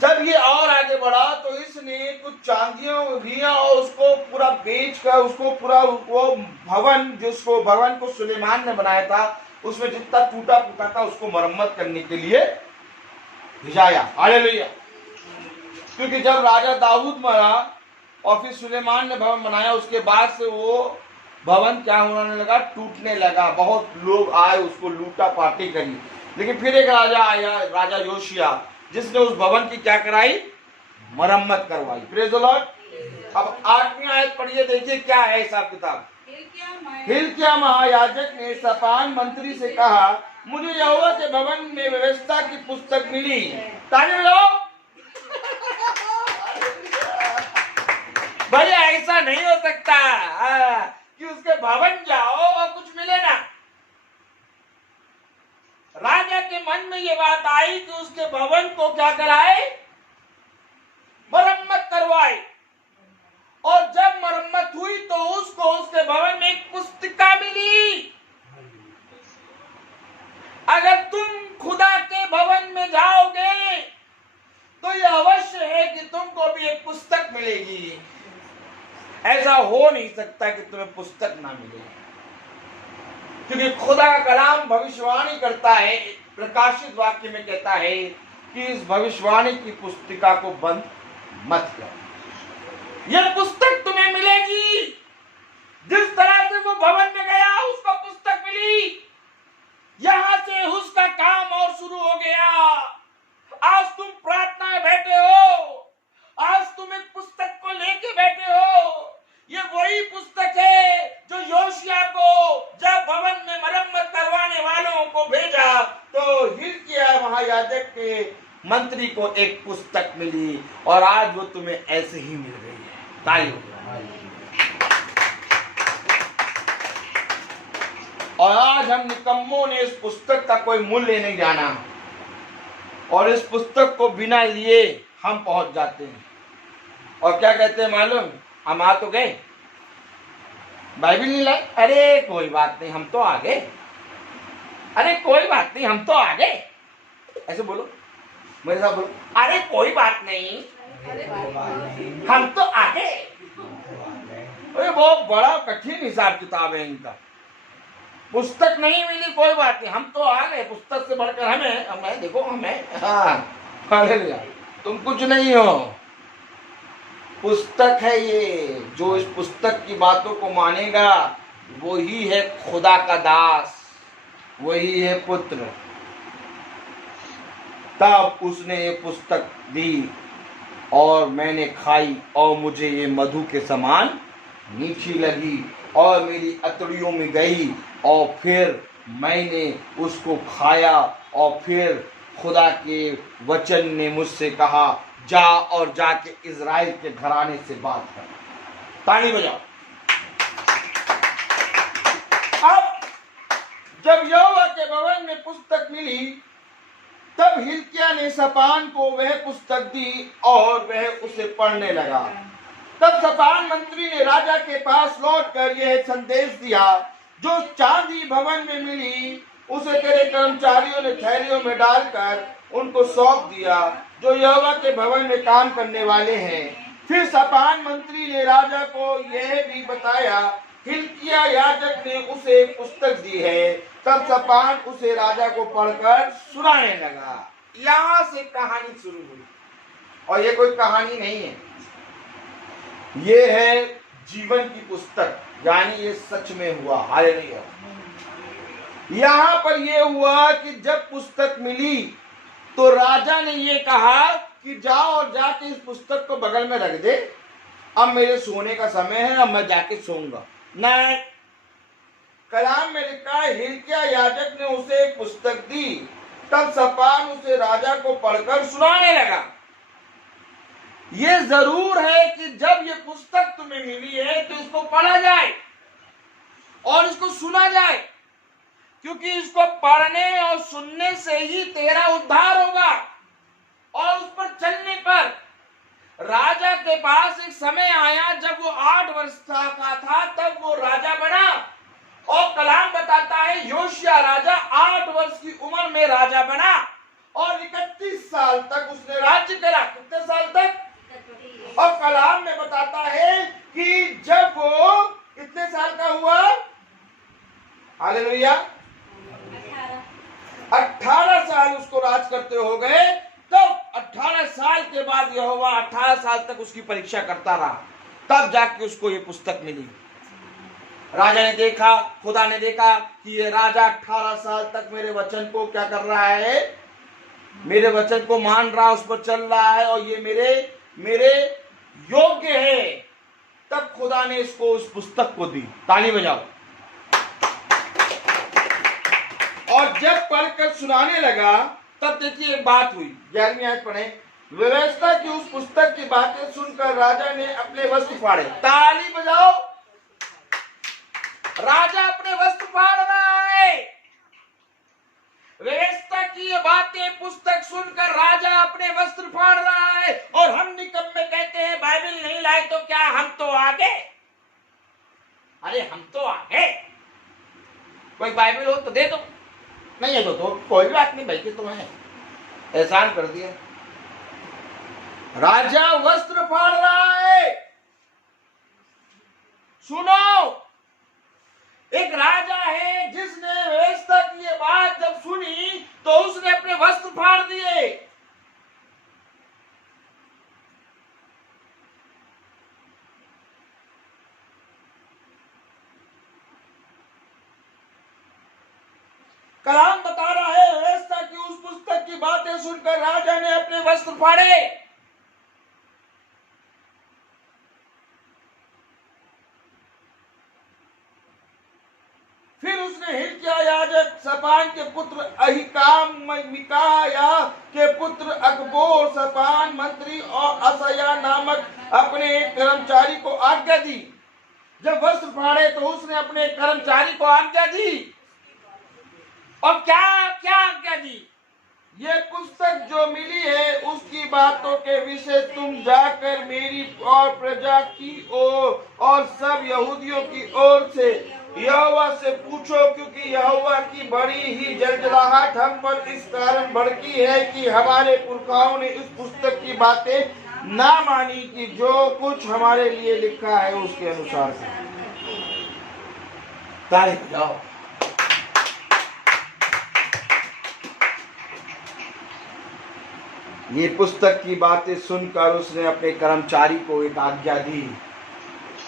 जब ये और आगे बढ़ा तो इसने कुछ चांदियों दिया और उसको पूरा बेच कर उसको पूरा वो भवन को सुलेमान ने बनाया था, उसमें जितना टूटा फूटा था उसको मरम्मत करने के लिए भिजाया। हालेलुया। क्योंकि जब राजा दाऊद मरा और फिर सुलेमान ने भवन बनाया, उसके बाद से वो भवन क्या होने लगा, टूटने लगा। बहुत लोग आए, उसको लूटा पार्टी करी। लेकिन फिर एक राजा आया, राजा योशिया, जिसने उस भवन की क्या कराई, मरम्मत करवाई। Praise the Lord. अब 8वीं आयत पढ़िए, देखिए क्या है हिसाब किताब। हिल्किय्याह महायाजक ने शापान मंत्री से कहा, मुझे यहोवा के भवन में व्यवस्था की पुस्तक मिली। ताली बजाओ। भैया ऐसा नहीं हो सकता कि उसके भवन जाओ और कुछ मिले ना। राजा के मन में ये बात आई कि उसके भवन को क्या कराए, मरम्मत करवाए। और जब मरम्मत हुई तो उसको उसके भवन में एक पुस्तिका मिली। अगर तुम खुदा के भवन में जाओगे तो यह अवश्य है कि तुमको भी एक पुस्तक मिलेगी। ऐसा हो नहीं सकता कि तुम्हें पुस्तक ना मिले, क्योंकि खुदा का कलाम भविष्यवाणी करता है। प्रकाशित वाक्य में कहता है कि इस भविष्यवाणी की पुस्तिका को बंद मत करो। यह पुस्तक तुम्हें मिलेगी। जिस तरह से वो भवन में गया उसको पुस्तक मिली, यहां से उसका काम और शुरू हो गया। आज तुम प्रार्थना में बैठे हो, आज तुम एक पुस्तक को लेके बैठे हो। ये वही पुस्तक है जो योशिया को जब भवन में मरम्मत करवाने वालों को भेजा तो हिल्किय्याह महायाजक के मंत्री को एक पुस्तक मिली, और आज वो तुम्हें ऐसे ही मिल रही है। ताली हो। और आज हम निकम्मों ने इस पुस्तक का कोई मूल्य नहीं जाना, और इस पुस्तक को बिना लिए हम पहुंच जाते हैं। और क्या कहते हैं मालूम, हम आ तो गए, बाइबल नहीं लाए, अरे कोई बात नहीं हम तो आ गए, अरे कोई बात नहीं हम तो आ गए। ऐसे बोलो, मेरे साथ बोलो, अरे कोई बात नहीं हम तो आ गए। अरे बहुत बड़ा कठिन हिसाब किताब है इनका। पुस्तक नहीं मिली, कोई बात नहीं हम तो आ गए। पुस्तक से बढ़कर हमें देखो हमें। हाँ हालेलुया। तुम कुछ नहीं हो। पुस्तक है ये, जो इस पुस्तक की बातों को मानेगा वही है खुदा का दास, वही है पुत्र। तब उसने ये पुस्तक दी और मैंने खाई और मुझे ये मधु के समान मीठी लगी और मेरी अतड़ियों में गई। और फिर मैंने उसको खाया और फिर खुदा के वचन ने मुझसे कहा, जा और जाके इज़राइल के घराने से बात कर। ताली बजाओ। अब जब यहोवा के भवन में पुस्तक मिली तब हिल्किय्याह ने शपान को वह पुस्तक दी और वह उसे पढ़ने लगा। तब शपान मंत्री ने राजा के पास लौटकर यह संदेश दिया, जो चांदी भवन में मिली उसे तेरे कर्मचारियों ने थैलियों में डालकर उनको सौंप दिया, जो यहोवा के भवन में काम करने वाले हैं। फिर शपान मंत्री ने राजा को यह भी बताया, हिल्किय्याह याजक ने उसे पुस्तक दी है। तब शपान उसे राजा को पढ़कर सुनाने लगा। यहां से कहानी शुरू हुई, और ये कोई कहानी नहीं है, ये है जीवन की पुस्तक, यानी ये सच में हुआ। हालेलुया। यहाँ पर ये हुआ कि जब पुस्तक मिली तो राजा ने ये कहा कि जाओ और जाके इस पुस्तक को बगल में रख दे, अब मेरे सोने का समय है, अब मैं जाके सोऊंगा। नहीं, कलाम में लिखा है हिल्किय्याह याजक ने उसे एक पुस्तक दी। तब शपान उसे राजा को पढ़कर सुनाने लगा। ये जरूर है कि जब ये पुस्तक तुम्हें मिली है तो इसको पढ़ा जाए और इसको सुना जाए, क्योंकि इसको पढ़ने और सुनने से ही तेरा उद्धार होगा। और उस पर चलने पर राजा के पास एक समय आया जब वो 8 वर्ष का था, तब वो राजा बना। और कलाम बताता है योशिय्याह राजा 8 वर्ष की उम्र में राजा बना और 31 साल तक उसने राज्य करा। कितने साल तक? और कलाम में बताता है कि जब वो कितने साल का हुआ, हालेलुया, 18 साल उसको राज करते हो गए। तब 18 साल के बाद यहोवा 18 साल तक उसकी परीक्षा करता रहा, तब जाके उसको ये पुस्तक मिली। राजा ने देखा, खुदा ने देखा कि ये राजा 18 साल तक मेरे वचन को क्या कर रहा है, मेरे वचन को मान रहा, उस पर चल रहा है और ये मेरे योग्य है। तब खुदा ने इसको उस पुस्तक को दी। ताली बजाओ। और जब पढ़कर सुनाने लगा तब देखिए एक बात हुई। 11वीं आयत पढ़े। व्यवस्था की उस पुस्तक की बातें सुनकर राजा ने अपने वस्त्र फाड़े। ताली बजाओ। राजा अपने वस्त्र फाड़ रहा है। व्यवस्था की ये बातें पुस्तक सुनकर राजा अपने वस्त्र फाड़ रहा है। और हम निकम्मे कहते हैं बाइबल नहीं लाए तो क्या हम तो आगे? अरे हम तो आगे। कोई बाइबल हो तो दे दो, नहीं है तो कोई बात नहीं भाई, कि तुम्हें एहसान कर दिया। राजा वस्त्र फाड़ रहा है। सुनो, एक राजा है जिसने व्यवस्था की ये बात जब सुनी तो उसने अपने वस्त्र फाड़ दिए। कलाम बता रहा है व्यवस्था की उस पुस्तक की बातें सुनकर राजा ने अपने वस्त्र फाड़े। फिर उसने हिल्किय्याह याजक, शपान के पुत्र अहीकाम, मिकायाह के पुत्र अकबोर, शपान मंत्री और असया नामक अपने एक कर्मचारी को आज्ञा दी। जब वस्त्र फाड़े तो उसने अपने कर्मचारी को आज्ञा दी। और क्या आज्ञा दी? ये पुस्तक जो मिली है उसकी बातों के विषय तुम जाकर मेरी और प्रजा की ओर और सब यहूदियों की ओर से यहोवा से पूछो, क्योंकि यहोवा की बड़ी ही जलजलाहट हम पर इस कारण भड़की है कि हमारे पुरखाओं ने इस पुस्तक की बातें ना मानी कि जो कुछ हमारे लिए लिखा है उसके अनुसार से। ताली बजाओ। ये पुस्तक की बातें सुनकर उसने अपने कर्मचारी को एक आज्ञा दी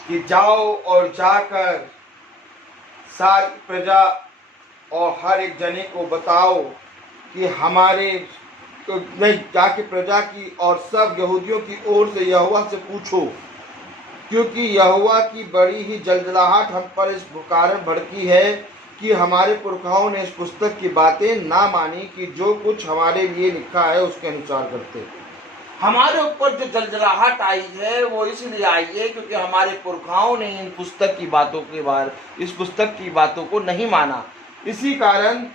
कि जाओ और जाकर सारी प्रजा और हर एक जने को बताओ कि हमारे नहीं, जाके प्रजा की और सब यहूदियों की ओर से यहोवा से पूछो, क्योंकि यहोवा की बड़ी ही जलजलाहट हम पर इस कारण भड़की है कि हमारे पुरखाओं ने इस पुस्तक की बातें ना मानी कि जो कुछ हमारे लिए लिखा है उसके अनुसार करते। हमारे ऊपर जो जलजलाहट आई है वो इसलिए आई है क्योंकि हमारे पुरखाओं ने इन पुस्तक की बातों के बारे इस पुस्तक की बातों को नहीं माना। इसी कारण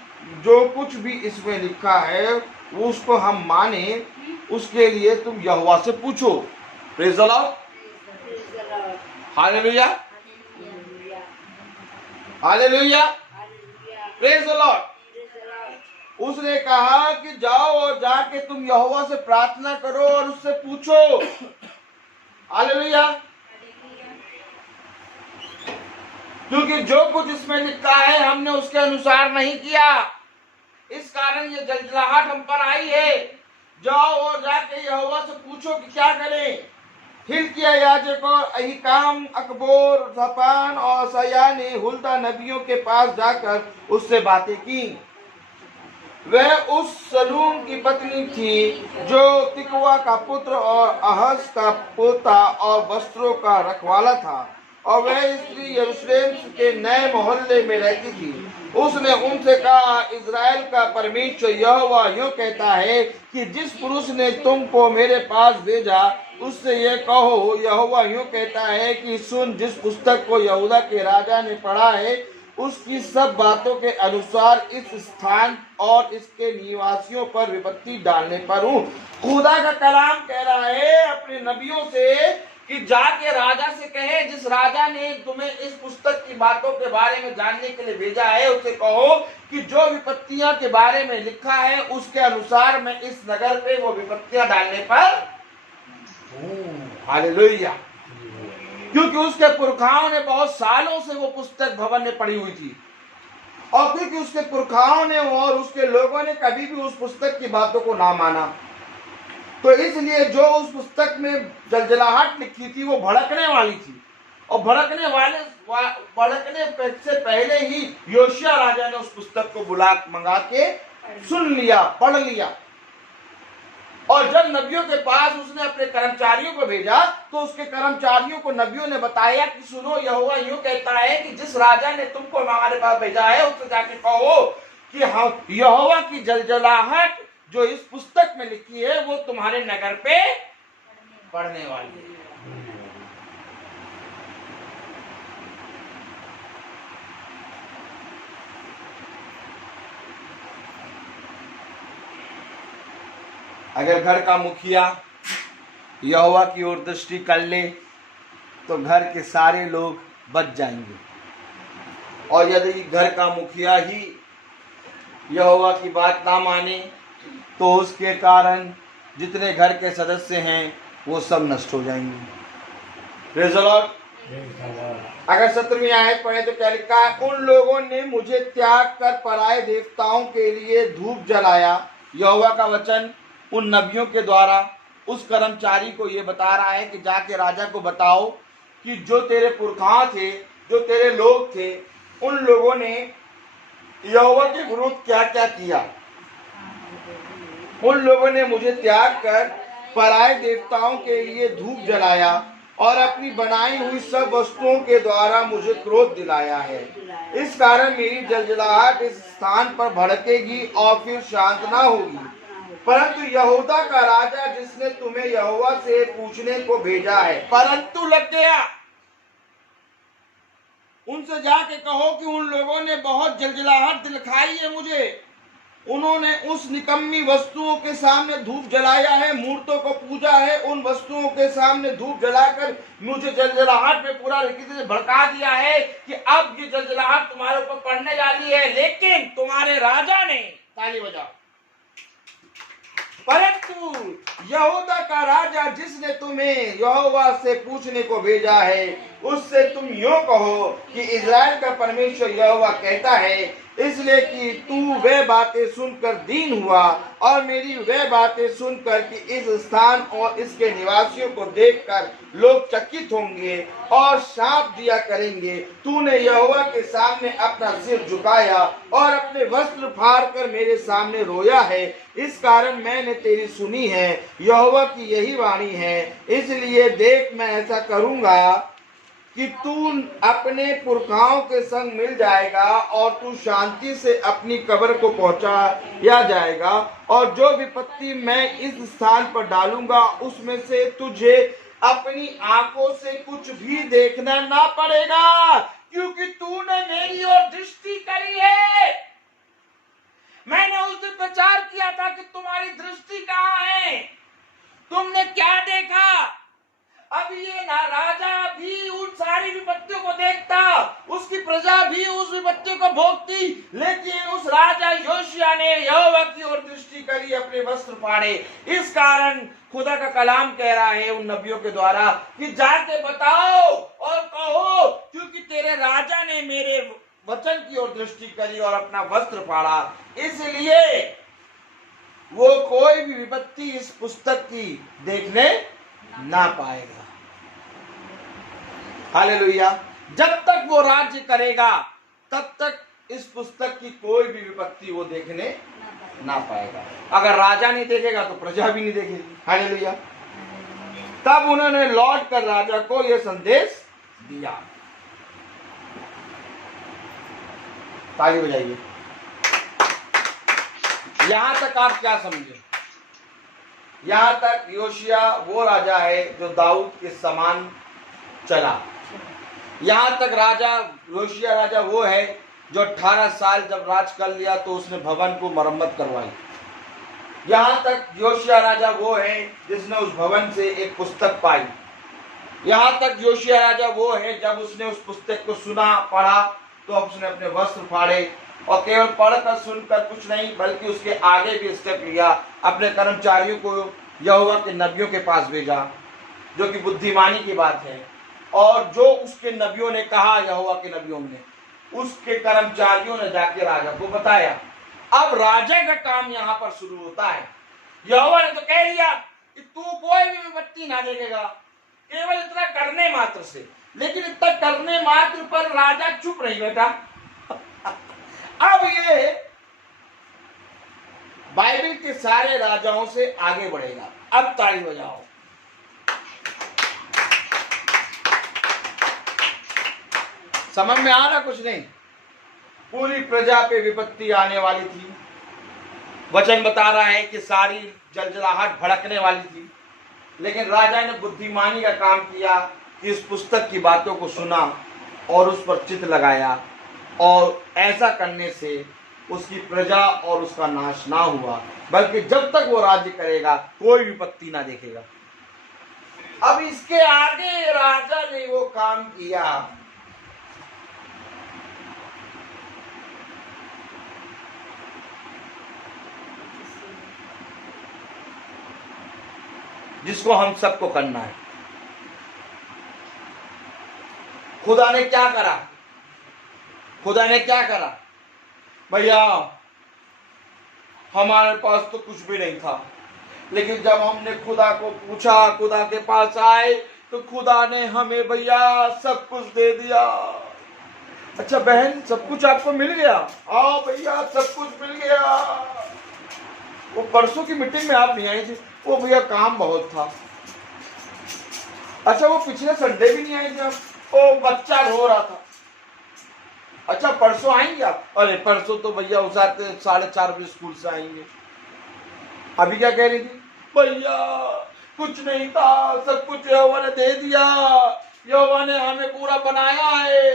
जो कुछ भी इसमें लिखा है वो उसको हम माने, उसके लिए तुम यहोवा से पूछो। Praise the Lord, hallelujah, hallelujah, praise the Lord. उसने कहा कि जाओ और जाके तुम यहोवा से प्रार्थना करो और उससे पूछो। हालेलुया, क्योंकि जो कुछ इसमें लिखा है हमने उसके अनुसार नहीं किया, इस कारण ये जलजलाहट हम पर आई है। जाओ और जाके यहोवा से पूछो कि क्या करें। हिल्किय्याह याजक और अहीकाम, अकबोर, शफान और सया ने हुल्दा नबियों के पास जाकर उससे बातें की। वह उस सलूम की पत्नी थी जो तिकवा का पुत्र और अहस का पोता और वस्त्रों का रखवाला था, और वह स्त्री यरूशलेम के नए मोहल्ले में रहती थी। उसने उनसे कहा, इज़राइल का परमेश्वर यहोवा यूं कहता है कि जिस पुरुष ने तुमको मेरे पास भेजा उससे ये कहो, यहोवा यूं कहता है कि सुन, जिस पुस्तक को यहूदा के राजा ने पढ़ा है उसकी सब बातों के अनुसार इस स्थान और इसके निवासियों पर विपत्ति डालने पर हूँ। खुदा का कलाम कह रहा है अपने नबियों से कि जाके राजा से कहे, जिस राजा ने तुम्हें इस पुस्तक की बातों के बारे में जानने के लिए भेजा है उसे कहो कि जो विपत्तियां के बारे में लिखा है उसके अनुसार मैं इस नगर पे वो विपत्तियां डालने पर हूँ। हालेलुया, क्योंकि उसके पुरखाओं ने बहुत सालों से वो पुस्तक भवन में पड़ी हुई थी, और क्योंकि उसके पुरखाओं ने और उसके लोगों ने कभी भी उस पुस्तक की बातों को ना माना, तो इसलिए जो उस पुस्तक में जलजलाहट लिखी थी वो भड़कने वाली थी, और भड़कने से पहले ही योशिया राजा ने उस पुस्तक को मंगा के सुन लिया, पढ़ लिया। और जब नबियों के पास उसने अपने कर्मचारियों को भेजा तो उसके कर्मचारियों को नबियों ने बताया कि सुनो, यहोवा यूं कहता है कि जिस राजा ने तुमको हमारे पास भेजा है उससे जाके कहो कि हम यहोवा की जलजलाहट जो इस पुस्तक में लिखी है वो तुम्हारे नगर पे पढ़ने वाली है। अगर घर का मुखिया यहोवा की ओर दृष्टि कर ले तो घर के सारे लोग बच जाएंगे, और यदि घर का मुखिया ही यहोवा की बात ना माने तो उसके कारण जितने घर के सदस्य हैं वो सब नष्ट हो जाएंगे। Praise the Lord. अगर 17वीं आयत पढ़े तो क्या लिखा है, उन लोगों ने मुझे त्याग कर पराये देवताओं के लिए धूप जलाया। यहोवा का वचन उन नबियों के द्वारा उस कर्मचारी को ये बता रहा है कि जाके राजा को बताओ कि जो तेरे पुरखा थे, जो तेरे लोग थे, उन लोगों ने यहोवा के विरुद्ध क्या क्या किया। उन लोगों ने मुझे त्याग कर पराये देवताओं के लिए धूप जलाया और अपनी बनाई हुई सब वस्तुओं के द्वारा मुझे क्रोध दिलाया है। इस कारण मेरी जलजलाहट इस स्थान पर भड़केगी और फिर शांत ना होगी। परंतु यहूदा का राजा जिसने तुम्हें यहोवा से पूछने को भेजा है, परंतु लग गया। उनसे जाके कहो कि उन लोगों ने बहुत जलजलाहट दिखाई है मुझे। उन्होंने उस निकम्मी वस्तुओं के सामने धूप जलाया है, मूर्तों को पूजा है, उन वस्तुओं के सामने धूप जलाकर मुझे जलजलाहट में पूरा से भड़का दिया है कि अब ये जलजलाहट तुम्हारे ऊपर पड़ने वाली है। लेकिन तुम्हारे राजा ने, ताली बजाओ, परंतु यहूदा का राजा जिसने तुम्हें यहोवा से पूछने को भेजा है उससे तुम यूं कहो कि इज़राइल का परमेश्वर यहोवा कहता है इसलिए कि तू वे बातें सुनकर दीन हुआ और मेरी वे बातें सुनकर कि इस स्थान और इसके निवासियों को देखकर लोग चकित होंगे और शाप दिया करेंगे। तूने यहोवा के सामने अपना सिर झुकाया और अपने वस्त्र फाड़ कर मेरे सामने रोया है। इस कारण मैंने तेरी सुनी है, यहोवा की यही वाणी है। इसलिए देख, मैं ऐसा करूंगा कि तू अपने पुरखाओं के संग मिल जाएगा और तू शांति से अपनी कब्र को पहुंचाया जाएगा। और जो विपत्ति मैं इस स्थान पर डालूंगा उसमें से तुझे अपनी आंखों से कुछ भी देखना ना पड़ेगा, क्योंकि तूने मेरी ओर दृष्टि करी है। मैंने उस दिन प्रचार किया था कि तुम्हारी दृष्टि कहाँ है, तुमने क्या देखा। अब ये ना राजा भी उन सारी विपत्तियों को देखता, उसकी प्रजा भी उस विपत्तियों को भोगती, लेकिन उस राजा योशिया ने यहोवा की ओर दृष्टि करी, अपने वस्त्र फाड़े। इस कारण खुदा का कलाम कह रहा है उन नबियों के द्वारा कि जाके बताओ और कहो, क्योंकि तेरे राजा ने मेरे वचन की ओर दृष्टि करी और अपना वस्त्र फाड़ा, इसलिए वो कोई भी विपत्ति इस पुस्तक की देखने ना पाएगा। हालेलुया। जब तक वो राज्य करेगा तब तक इस पुस्तक की कोई भी विपत्ति वो देखने ना पाएगा। अगर राजा नहीं देखेगा तो प्रजा भी नहीं देखेगी। हालेलुया। तब उन्होंने लौट कर राजा को यह संदेश दिया। ताली बजाइए। यहां तक आप क्या समझे? यहां तक योशिया वो राजा है जो दाऊद के समान चला। यहां तक राजा योशिया राजा वो है जो 18 साल जब राज कर लिया तो उसने भवन को मरम्मत करवाई। यहां तक योशिया राजा वो है जिसने उस भवन से एक पुस्तक पाई। यहां तक योशिया राजा वो है जब उसने उस पुस्तक को सुना, पढ़ा, तो उसने अपने वस्त्र फाड़े और केवल पढ़कर सुनकर कुछ नहीं बल्कि उसके आगे भी स्टेप लिया। अपने कर्मचारियों को यहोवा के नबियों के पास भेजा, जो कि बुद्धिमानी की बात है, और जो उसके नबियों ने कहा, यहोवा के नबियों ने, उसके कर्मचारियों ने जाके राजा को बताया। अब राजा का काम यहाँ पर शुरू होता है। यहोवा ने तो कह दिया कि तू कोई भी विपत्ति ना देखेगा, केवल इतना करने मात्र से, लेकिन इतना करने मात्र पर राजा चुप नहीं बैठा। अब ये बाइबल के सारे राजाओं से आगे बढ़ेगा। अब ताली बजाओ। समझ में आ रहा? कुछ नहीं। पूरी प्रजा पे विपत्ति आने वाली थी। वचन बता रहा है कि सारी जलजलाहट भड़कने वाली थी, लेकिन राजा ने बुद्धिमानी का काम किया कि इस पुस्तक की बातों को सुना और उस पर चित्त लगाया, और ऐसा करने से उसकी प्रजा और उसका नाश ना हुआ, बल्कि जब तक वो राज्य करेगा कोई विपत्ति ना देखेगा। अब इसके आगे राजा ने वो काम किया जिसको हम सबको करना है। खुदा ने क्या करा? खुदा ने क्या करा? भैया हमारे पास तो कुछ भी नहीं था, लेकिन जब हमने खुदा को पूछा, खुदा के पास आए, तो खुदा ने हमें भैया सब कुछ दे दिया। अच्छा बहन, सब कुछ आपको मिल गया? आओ भैया, सब कुछ मिल गया। वो परसों की मीटिंग में आप नहीं आए थे, वो भैया काम बहुत था। अच्छा वो पिछले संडे भी नहीं आए थे आप? वो बच्चा रो रहा था। अच्छा परसों आएंगे आप? अरे परसों तो भैया उस 4:30 बजे स्कूल से आएंगे। अभी क्या कह रही थी? भैया कुछ नहीं था, सब कुछ यहोवा ने दे दिया, यहोवा ने हमें पूरा बनाया है।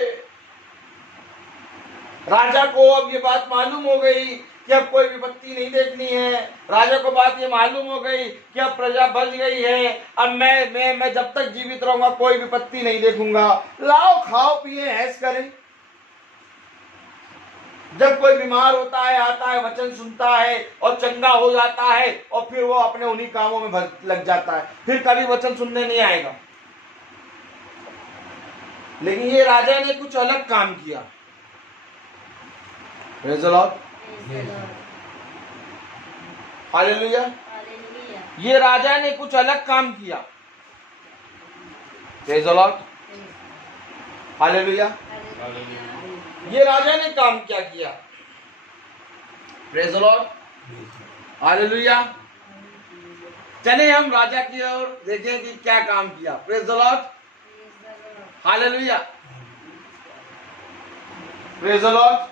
राजा को अब ये बात मालूम हो गई कि अब कोई विपत्ति नहीं देखनी है। राजा को बात ये मालूम हो गई कि अब प्रजा बच गई है, अब मैं जब तक जीवित रहूंगा कोई विपत्ति नहीं देखूंगा। लाओ खाओ पिए ऐश करें। जब कोई बीमार होता है, आता है, वचन सुनता है और चंगा हो जाता है, और फिर वो अपने उन्हीं कामों में लग जाता है, फिर कभी वचन सुनने नहीं आएगा। लेकिन ये राजा ने कुछ अलग काम किया। Praise the Lord, hallelujah. ये राजा ने कुछ अलग काम किया। Praise the Lord, hallelujah. ये राजा ने काम क्या किया? Praise the Lord, hallelujah. चले हम राजा की ओर देखें कि क्या काम किया। Praise the Lord, hallelujah, praise the Lord,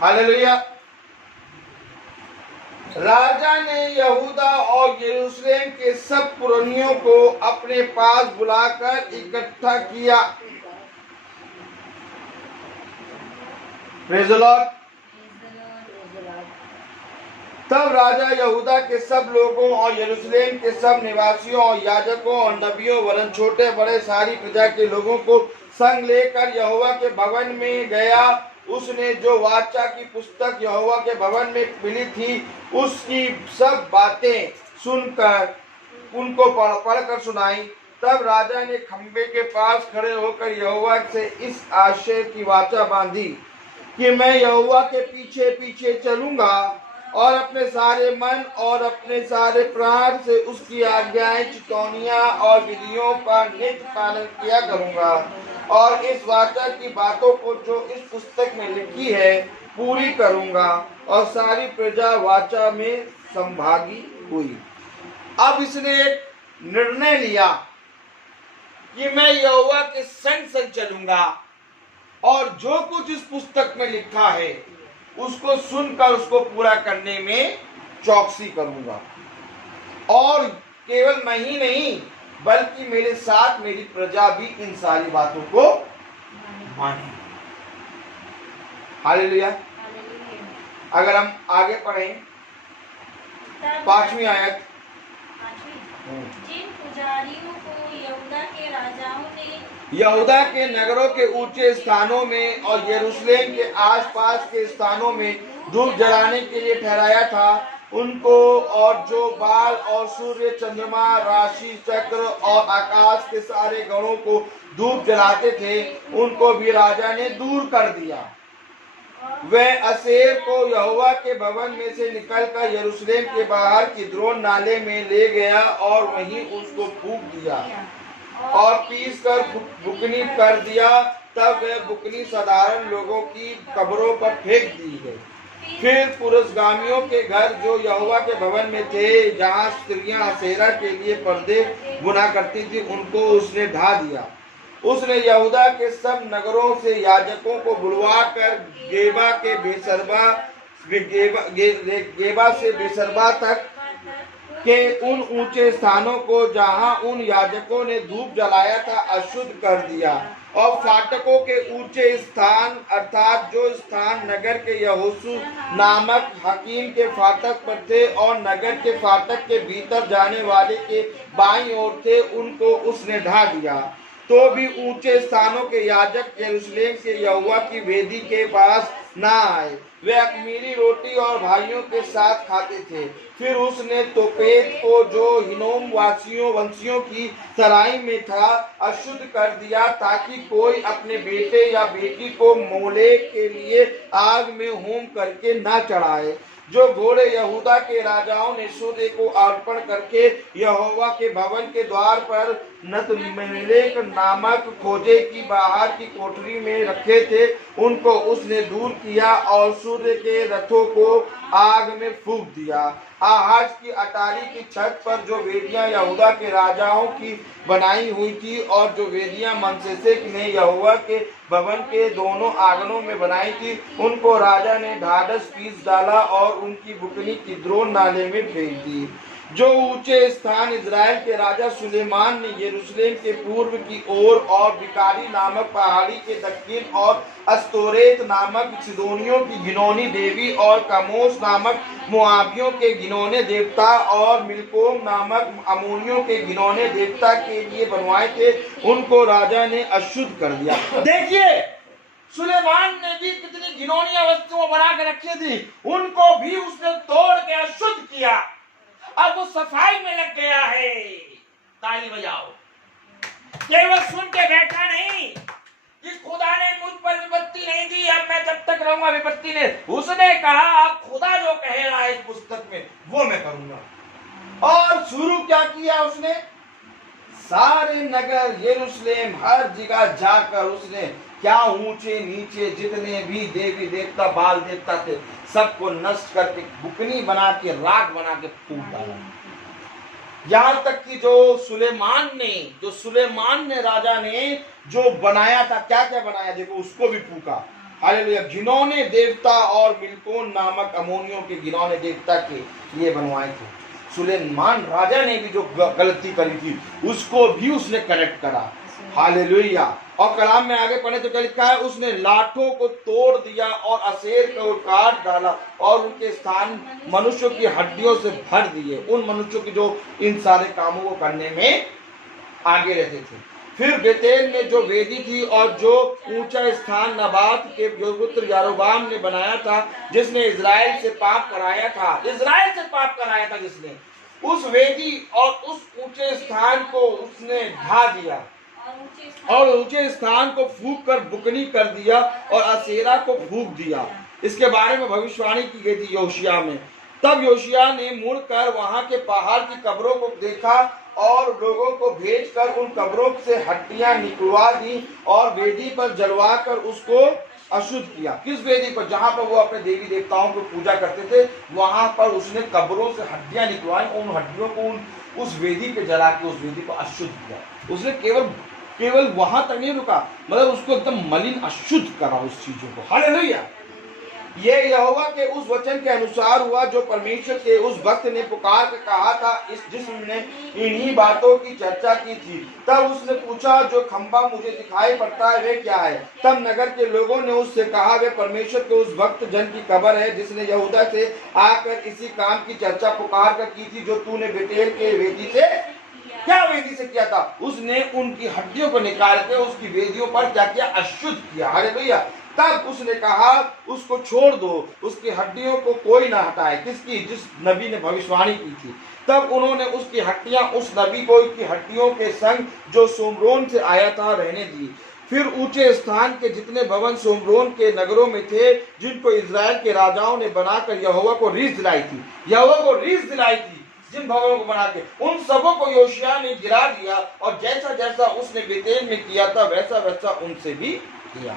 hallelujah. राजा ने यहूदा और यरूशलेम के सब पुरनियों को अपने पास बुलाकर इकट्ठा किया। Praise the Lord. तब राजा यहूदा के सब लोगों और यरूशलेम के सब निवासियों और याजकों और नबियों वरन छोटे बड़े सारी प्रजा के लोगों को संग लेकर यहोवा के भवन में गया। उसने जो वाचा की पुस्तक यहोवा के भवन में मिली थी उसकी सब बातें सुनकर उनको पढ़कर सुनाई। तब राजा ने खंबे के पास खड़े होकर यहोवा से इस आशय की वाचा बांधी कि मैं यहोवा के पीछे पीछे चलूंगा और अपने सारे मन और अपने सारे प्राण से उसकी आज्ञाएं, चितौनियां और विधियों का नित्य पालन किया करूंगा और इस वाचा की बातों को जो इस पुस्तक में लिखी है पूरी करूंगा। और सारी प्रजा वाचा में संभागी हुई। अब इसने एक निर्णय लिया कि मैं यहोवा के संग संग चलूंगा और जो कुछ इस पुस्तक में लिखा है उसको सुनकर उसको पूरा करने में चौकसी करूंगा। और केवल मैं ही नहीं बल्कि मेरे साथ मेरी प्रजा भी इन सारी बातों को माने। हालेलुया। अगर हम आगे पढ़ें 5वीं आयत। जिन पुजारियों को यहूदा के राजाओं ने यहूदा के नगरों के ऊंचे स्थानों में और यरूशलेम के आसपास के स्थानों में धूप जलाने के लिए ठहराया था उनको, और जो बाल और सूर्य, चंद्रमा, राशि चक्र और आकाश के सारे गणों को धूप जलाते थे उनको भी राजा ने दूर कर दिया। वह असेर को यहोवा के भवन में से निकलकर यरूशलेम के बाहर किद्रोन नाले में ले गया और वहीं उसको फूंक दिया और पीस कर बुकनी कर दिया। तब वह बुकनी साधारण लोगों की कब्रों पर फेंक दी है। फिर पुरुषगामियों के घर जो यहोवा के भवन में थे, जहाँ स्त्रियां असेरा के लिए पर्दे बुना करती थी, उनको उसने ढा दिया। उसने यहूदा के सब नगरों से याजकों को बुलवा कर गेबा से बेसरबा तक के उन ऊंचे स्थानों को जहां उन याजकों ने धूप जलाया था अशुद्ध कर दिया। और फाटकों के ऊंचे स्थान अर्थात जो स्थान नगर के यहोशू नामक हकीम के फाटक पर थे और नगर के फाटक के भीतर जाने वाले के बाईं ओर थे, उनको उसने ढा दिया। तो भी ऊंचे स्थानों के याजक यरूशलेम के यहोवा की वेदी के पास ना आए। वे अख़मीरी रोटी और भाइयों के साथ खाते थे। फिर उसने तोपेत को जो हिनोम वंशियों की सराई में था अशुद्ध कर दिया, ताकि कोई अपने बेटे या बेटी को मोलेक के लिए आग में होम करके ना चढ़ाए। जो घोड़े यहूदा के राजाओं ने सोदे को अर्पण करके यहोवा के भवन के द्वार पर नतमेलेक नामक खोजे की बाहर की कोठरी में रखे थे, उनको उसने दूर किया और सूर्य के रथों को आग में फूंक दिया। आहाज की अटारी की छत पर जो वेदियां यहूदा के राजाओं की बनाई हुई थी और जो वेदियां मनसेसेक ने यहोवा के भवन के दोनों आंगनों में बनाई थी, उनको राजा ने ढाढ़स पीस डाला और उनकी बुकनी किद्रोन नाले में फेंक दी। जो ऊंचे स्थान इजराइल के राजा सुलेमान ने यरूशलेम के पूर्व की ओर और बिकारी नामक पहाड़ी के दक्षिण और अस्तोरेत नामक सिदोनियों की घिनौनी देवी और कामोस नामक मोआबियों के घिनौने देवता और मिल्कोम नामक अमोनियों के घिनौने देवता के लिए बनवाए थे, उनको राजा ने अशुद्ध कर दिया। देखिए सुलेमान ने भी कितनी घिनौनी वस्तुएं बना के रखी थी, उनको भी उसने तोड़ के अशुद्ध किया। अब वो सफाई में लग गया है। ताली बजाओ। केवल सुन के बैठा नहीं, कि खुदा ने मुझ पर विपत्ति नहीं दी, अब मैं जब तक रहूंगा विपत्ति ने। उसने कहा अब खुदा जो कह रहा है इस पुस्तक में वो मैं करूंगा। और शुरू क्या किया उसने? सारे नगर यरूशलेम हर जगह जाकर उसने क्या ऊंचे नीचे जितने भी देवी देवता बाल देवता थे सबको नष्ट करके बुकनी बना के राख बना के फूक डाला। यहाँ तक कि जो सुलेमान ने राजा ने जो बनाया था, क्या क्या बनाया देखो, उसको भी फूका। हालेलुया। घिनौने देवता और मिल्कोन नामक अमोनियों के घिनौने देवता के ये बनवाए थे। सुलेमान राजा ने भी जो गलती करी थी उसको भी उसने करेक्ट करा। हालेलुया। और कलाम में आगे पढ़े तो क्या लिखा है? उसने लाठों को तोड़ दिया और असेर को काट डाला और उनके स्थान मनुष्यों की हड्डियों से भर दिए, उन मनुष्यों की जो इन सारे कामों को करने में आगे रहते थे। फिर बेतेल में जो वेदी थी और जो ऊंचा स्थान नबात के पुत्र यारोबाम ने बनाया था, जिसने इजराइल से पाप कराया था, जिसने उस वेदी और उस ऊंचे स्थान को उसने ढा दिया और ऊंचे स्थान को फूंक कर बुकनी कर दिया और असेरा को फूंक दिया। इसके बारे में भविष्यवाणी की गई थी योशिया में। तब योशिया ने मुड़कर वहां के पहाड़ की कब्रों को देखा और लोगों को भेजकर उन कब्रों से हड्डियां निकलवा दी और वेदी पर जलवा कर उसको अशुद्ध किया। किस वेदी पर? जहां पर वो अपने देवी देवताओं को पूजा करते थे, वहां पर उसने कब्रों से हड्डियां निकलवाई, उन हड्डियों को उस वेदी पे जला के उस वेदी को अशुद्ध किया। उसने केवल वहां तक नहीं रुका, मतलब उसको एकदम मलिन अशुद्ध करा उस चीजों को। हालेलुया। ये यहोवा के उस वचन के अनुसार हुआ जो परमेश्वर के उस भक्त ने पुकार के कहा था, जिसने इन्हीं बातों की चर्चा की थी। तब उसने पूछा, जो खंबा मुझे दिखाई पड़ता है वे क्या है? तब नगर के लोगों ने उससे कहा, वे परमेश्वर के उस भक्त जन की कब्र है जिसने यहूदा से आकर इसी काम की चर्चा पुकार कर की थी जो तूने बेतेल के वेदी से किया था। उसने उनकी हड्डियों को निकाल के उसकी वेदियों पर क्या किया? अशुद्ध किया। हालेलुया। तब उसने कहा, उसको छोड़ दो, उसकी हड्डियों को कोई ना हटाए। किसकी? जिस नबी ने भविष्यवाणी की थी। तब उन्होंने उसकी हड्डियां उस नबी को की हड्डियों के संग जो सोमरोन से आया था रहने दी। फिर ऊंचे स्थान के जितने भवन सोमरोन के नगरों में थे, जिनको इजराइल के राजाओं ने बनाकर यहोवा को रीस दिलाई थी, जिन भवनों को बना के उन सबों को योशिया ने गिरा दिया और जैसा जैसा उसने बेतेल में किया था वैसा वैसा उनसे भी किया।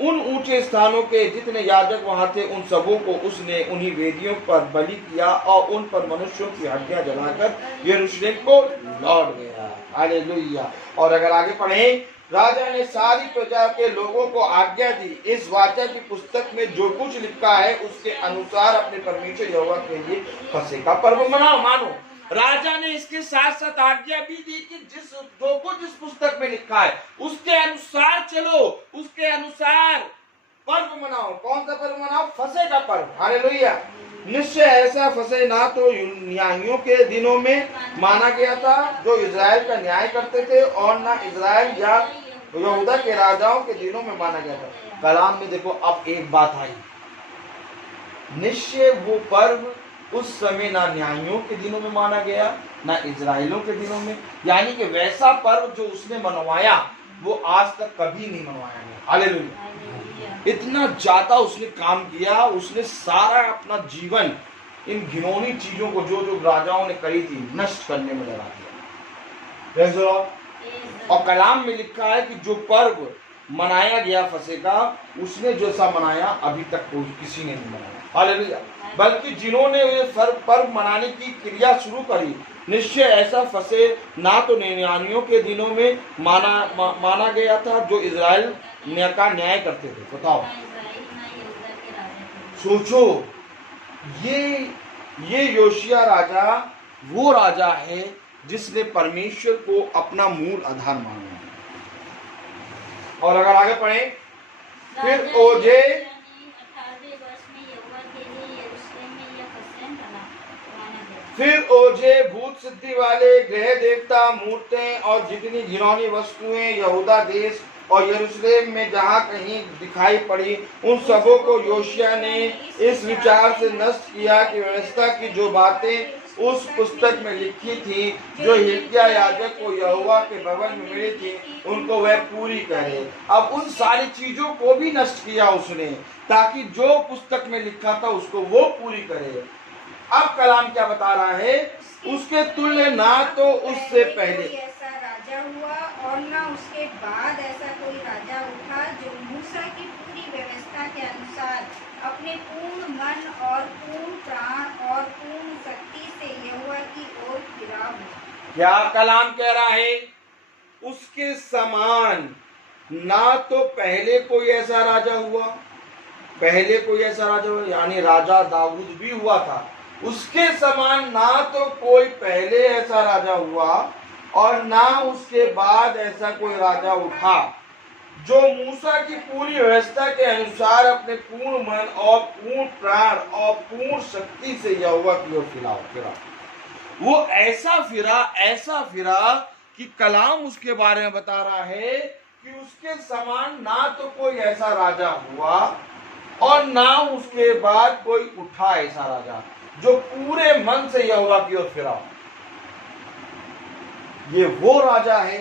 उन ऊंचे स्थानों के जितने याजक वहां थे उन सबों को उसने उन्हीं वेदियों पर बलि किया और उन पर मनुष्यों की हड्डियां जलाकर यरूशलेम को लौट गया। हालेलुया। और अगर आगे पढ़ें, राजा ने सारी प्रजा के लोगों को आज्ञा दी, इस वाचा की पुस्तक में जो कुछ लिखा है उसके अनुसार अपने परमेश्वर यहोवा के लिए फसह का पर्व मनाओ। मानो राजा ने इसके साथ साथ आज्ञा भी दी कि जो कुछ इस पुस्तक में लिखा है उसके अनुसार चलो, उसके अनुसार पर्व मनाओ। कौन सा पर्व मनाओ? फसह का पर्व। हालेलुया। निश्चय ऐसा फसह ना तो न्यायियों के दिनों में माना गया था जो इजराइल का न्याय करते थे, और ना इजराइल या यहूदा के राजाओं के दिनों में माना गया था। कलाम में देखो अब एक बात आई, निश्चय वो पर्व उस समय ना न्यायियों के दिनों में माना गया ना इजराइलों के दिनों में, यानी कि वैसा पर्व जो उसने मनवाया वो आज तक कभी नहीं मनवाया गया। हालेलुया। इतना ज्यादा उसने काम किया, उसने सारा अपना जीवन इन घिनौनी चीजों को जो राजाओं ने करी थी नष्ट करने में लगा दिया। और कलाम में लिखा है कि जो पर्व मनाया गया फसह का, उसने जैसा मनाया अभी तक कोई किसी ने नहीं मनाया। हालेलुया। बल्कि जिन्होंने ये पर्व मनाने की क्रिया शुरू करी, निश्चय ऐसा फसह ना तो न्यायियों के दिनों में माना गया था जो इजराइल का न्याय करते थे। बताओ, सोचो, ये योशिया राजा वो राजा है जिसने परमेश्वर को अपना मूल आधार माना। और अगर आगे पढ़े, फिर ओजे भूत सिद्धि वाले ग्रह देवता मूर्तें और जितनी घिनौनी वस्तुएं यहूदा देश और यरूशलेम में जहाँ कहीं दिखाई पड़ी, उन सबों को योशिया ने इस विचार से नष्ट किया कि व्यवस्था की जो बातें उस पुस्तक में लिखी थी, जो हिल्किय्याह याजक को यहोवा के भवन में मिली थी, उनको वह पूरी करे। अब उन सारी चीजों को भी नष्ट किया उसने, ताकि जो पुस्तक में लिखा था उसको वो पूरी करे। अब कलाम क्या बता रहा है? उसके तुल्य ना तो उससे पहले कोई ऐसा राजा हुआ और ना उसके बाद ऐसा कोई राजा उठा जो मूसा की पूरी व्यवस्था के अनुसार अपने पूर्ण मन और पूर्ण प्राण और पूर्ण शक्ति से यहोवा की ओर फिरा हो। क्या कलाम कह रहा है? उसके समान ना तो पहले कोई ऐसा राजा हुआ, पहले कोई ऐसा राजा हुआ यानी राजा दाऊद भी हुआ था, उसके समान ना तो कोई पहले ऐसा राजा हुआ और ना उसके बाद ऐसा कोई राजा उठा जो मूसा की पूरी व्यवस्था के अनुसार अपने पूर्ण मन और पूर्ण प्राण और पूर्ण शक्ति से यहोवा की ओर फिरा। वो ऐसा फिरा कि कलाम उसके बारे में बता रहा है कि उसके समान ना तो कोई ऐसा राजा हुआ और ना उसके बाद कोई उठा ऐसा राजा जो पूरे मन से यहोवा की ओर फिरा। ये वो राजा है,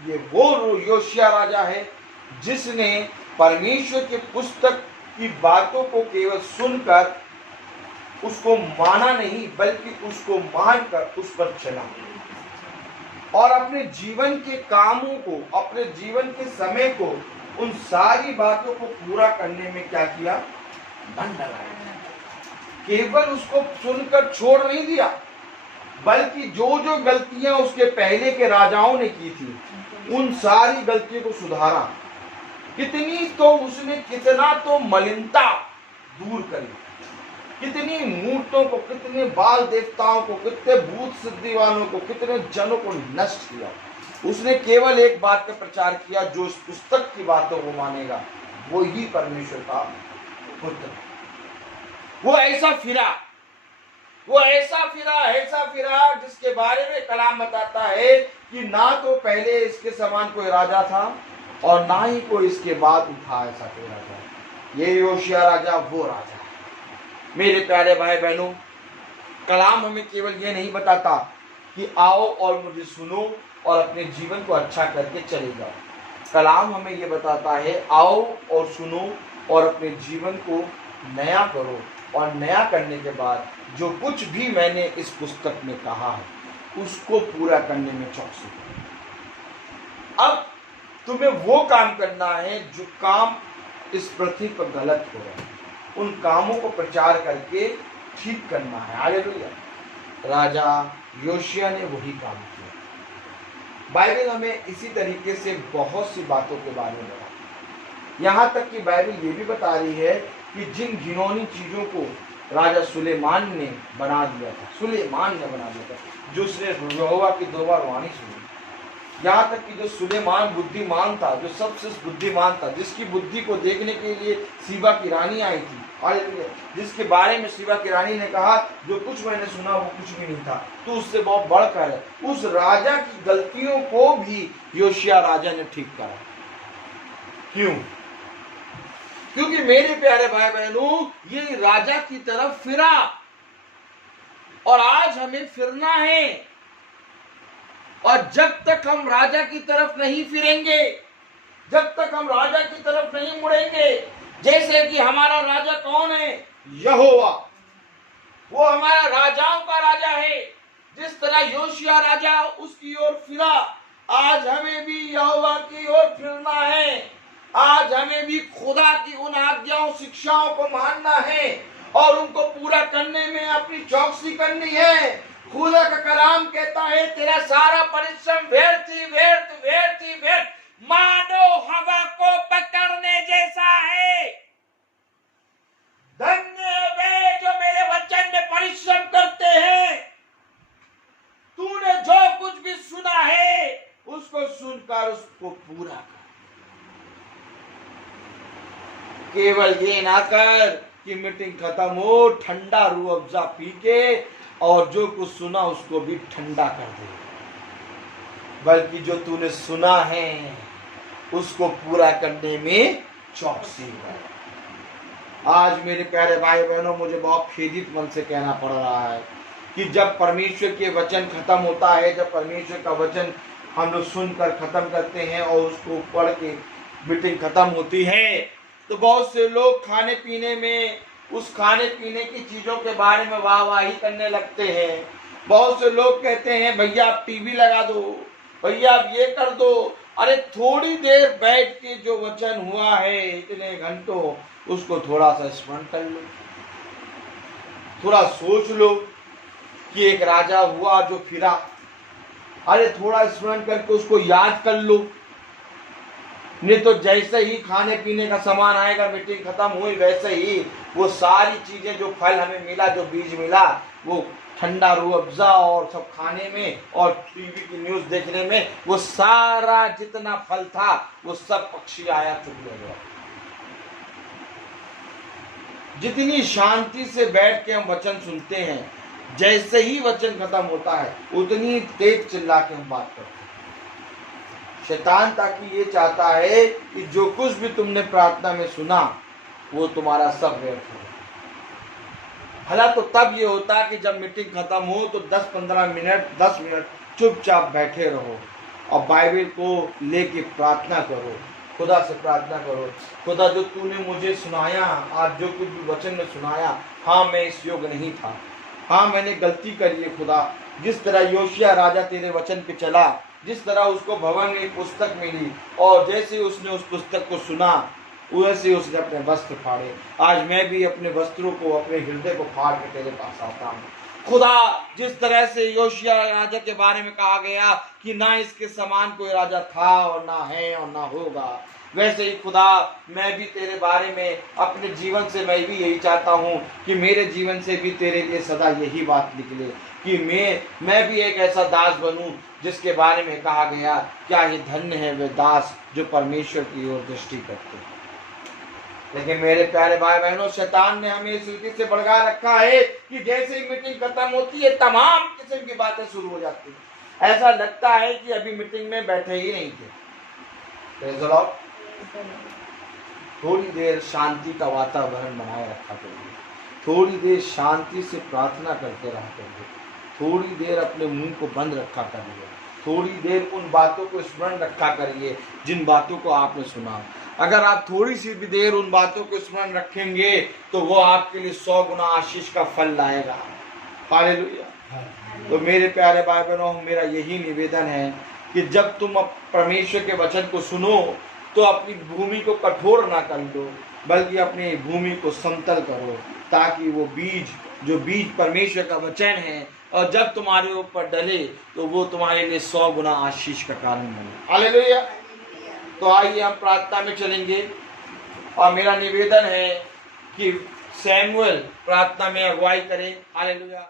ये वो योशिया राजा है जिसने परमेश्वर की पुस्तक की बातों को केवल सुनकर उसको माना नहीं, बल्कि उसको मानकर उस पर चला और अपने जीवन के कामों को, अपने जीवन के समय को, उन सारी बातों को पूरा करने में क्या किया? मन लगाया। केवल उसको सुनकर छोड़ नहीं दिया, बल्कि जो जो गलतियां उसके पहले के राजाओं ने की थी, उन सारी गलतियों को सुधारा। कितना तो मलिनता दूर करी, कितनी मूर्तों को, कितने बाल देवताओं को, कितने भूत सिद्धिवानों को, कितने जनों को नष्ट किया। उसने केवल एक बात का प्रचार किया, जो इस पुस्तक की बातों को मानेगा वो ही परमेश्वर का पुत्र। वो ऐसा फिरा जिसके बारे में कलाम बताता है कि ना तो पहले इसके समान कोई राजा था और ना ही कोई इसके बाद उठा ऐसा कोई राजा। ये योशिया राजा वो राजा है। मेरे प्यारे भाई बहनों, कलाम हमें केवल ये नहीं बताता कि आओ और मुझे सुनो और अपने जीवन को अच्छा करके चले जाओ। कलाम हमें ये बताता है, आओ और सुनो और अपने जीवन को नया करो, और नया करने के बाद जो कुछ भी मैंने इस पुस्तक में कहा है उसको पूरा करने में चौकसी करो। अब तुम्हें वो काम करना है जो काम इस पृथ्वी पर गलत हो रहे हैं, उन कामों को प्रचार करके ठीक करना है। हालेलुया। राजा योशिया ने वही काम किया। बाइबल हमें इसी तरीके से बहुत सी बातों के बारे में बताती है। यहाँ तक कि बाइबल ये भी बता रही है कि जिन घिनौनी चीजों को राजा सुलेमान ने बना दिया था, जो उसने यहोवा की 2 बार वाणी सुनी, यहाँ तक कि जो सुलेमान बुद्धिमान था, जो सबसे बुद्धिमान था, जिसकी बुद्धि को देखने के लिए सीबा की रानी आई थी, जिसके बारे में सीबा की रानी ने कहा जो कुछ मैंने सुना वो कुछ भी नहीं था, तो उससे बहुत बढ़कर है, उस राजा की गलतियों को भी योशिया राजा ने ठीक करा। क्यों? क्योंकि मेरे प्यारे भाई बहनों, ये राजा की तरफ फिरा और आज हमें फिरना है। और जब तक हम राजा की तरफ नहीं फिरेंगे, जब तक हम राजा की तरफ नहीं मुड़ेंगे, जैसे कि हमारा राजा कौन है? यहोवा। वो हमारा राजाओं का राजा है। जिस तरह योशिया राजा उसकी ओर फिरा, आज हमें भी यहोवा की ओर फिरना है। आज हमें भी खुदा की उन आज्ञाओं, शिक्षाओं को मानना है और उनको पूरा करने में अपनी चौकसी करनी है। खुदा का कलाम कहता है, तेरा सारा परिश्रम व्यर्थ ही व्यर्थ मानो हवा को पकड़ने जैसा है। धन्य वे जो मेरे वचन में परिश्रम करते हैं। तूने जो कुछ भी सुना है उसको सुनकर उसको पूरा कर। केवल ये ना कर कि मीटिंग खत्म हो, ठंडा रूह अफ़ज़ा पी के और जो कुछ सुना उसको भी ठंडा कर दे, बल्कि जो तूने सुना है उसको पूरा करने में चौकसी कर। आज मेरे प्यारे भाई बहनों, मुझे बहुत खेदित मन से कहना पड़ रहा है कि जब परमेश्वर के वचन खत्म होता है, जब परमेश्वर का वचन हम लोग सुनकर खत्म करते हैं और उसको पढ़ के मीटिंग खत्म होती है, तो बहुत से लोग खाने पीने में उस खाने पीने की चीजों के बारे में वाहवाही करने लगते हैं। बहुत से लोग कहते हैं भैया आप टीवी लगा दो, भैया आप ये कर दो। अरे थोड़ी देर बैठ के जो वचन हुआ है इतने घंटों, उसको थोड़ा सा स्मरण कर लो, थोड़ा सोच लो कि एक राजा हुआ जो फिरा। अरे थोड़ा स्मरण करके उसको याद कर लो। नहीं तो जैसे ही खाने पीने का सामान आएगा, मीटिंग खत्म हुई, वैसे ही वो सारी चीजें जो फल हमें मिला, जो बीज मिला, वो ठंडा रूह अफ़ज़ा और सब खाने में और टीवी की न्यूज देखने में, वो सारा जितना फल था वो सब पक्षी आया चुप हो गया। जितनी शांति से बैठ के हम वचन सुनते हैं, जैसे ही वचन खत्म होता है उतनी तेज चिल्ला के हम बात करते हैं। शैतान ताकि ये चाहता है कि जो कुछ भी तुमने प्रार्थना में सुना वो तुम्हारा सब व्यर्थ हो। भला तो तब ये होता कि जब मीटिंग खत्म हो तो 10-15 मिनट 10 मिनट चुपचाप बैठे रहो और बाइबल को लेके प्रार्थना करो, खुदा से प्रार्थना करो, खुदा जो तूने मुझे सुनाया, आज जो कुछ भी वचन में सुनाया, हाँ मैं इस योग्य नहीं था, हाँ मैंने गलती करी है खुदा। जिस तरह योशिया राजा तेरे वचन पे चला, जिस तरह उसको भवन में एक पुस्तक मिली और जैसे उसने उस पुस्तक को सुना वैसे उसने अपने वस्त्र फाड़े। आज मैं भी अपने वस्त्रों को, अपने हृदय को फाड़ के तेरे पास आता हूँ खुदा। जिस तरह से योशिया राजा के बारे में कहा गया कि ना इसके समान कोई राजा था और ना है और ना होगा, वैसे ही खुदा मैं भी तेरे बारे में अपने जीवन से मैं भी यही चाहता हूँ कि मेरे जीवन से भी तेरे लिए सदा यही बात निकले कि मैं भी एक ऐसा दास बनूं जिसके बारे में कहा गया, क्या ये धन्य है वे दास जो परमेश्वर की ओर दृष्टि करते हैं। लेकिन मेरे प्यारे भाई बहनों, शैतान ने हमें इस रीति से भड़का रखा है कि जैसे ही मीटिंग खत्म होती है तमाम किस्म की बातें शुरू हो जाती हैं। ऐसा लगता है कि अभी मीटिंग में बैठे ही नहीं थे। Praise the Lord. थोड़ी देर शांति का वातावरण बनाए रखा करिए, थोड़ी देर शांति से प्रार्थना करते रहा करिए, थोड़ी देर अपने मुंह को बंद रखा करिए, थोड़ी देर उन बातों को स्मरण रखा करिए जिन बातों को आपने सुना। अगर आप थोड़ी सी भी देर उन बातों को स्मरण रखेंगे तो वो आपके लिए 100 गुना आशीष का फल लाएगा। हालेलुया। तो मेरे प्यारे भाई बहनों, मेरा यही निवेदन है कि जब तुम परमेश्वर के वचन को सुनो तो अपनी भूमि को कठोर ना कर लो, बल्कि अपनी भूमि को समतल करो, ताकि वो जो बीज परमेश्वर का वचन है और जब तुम्हारे ऊपर डले तो वो तुम्हारे लिए 100 गुना आशीष का कारण बने। हालेलुया। तो आइए हम प्रार्थना में चलेंगे और मेरा निवेदन है कि सैमुअल प्रार्थना में अगुवाई करें। हालेलुया।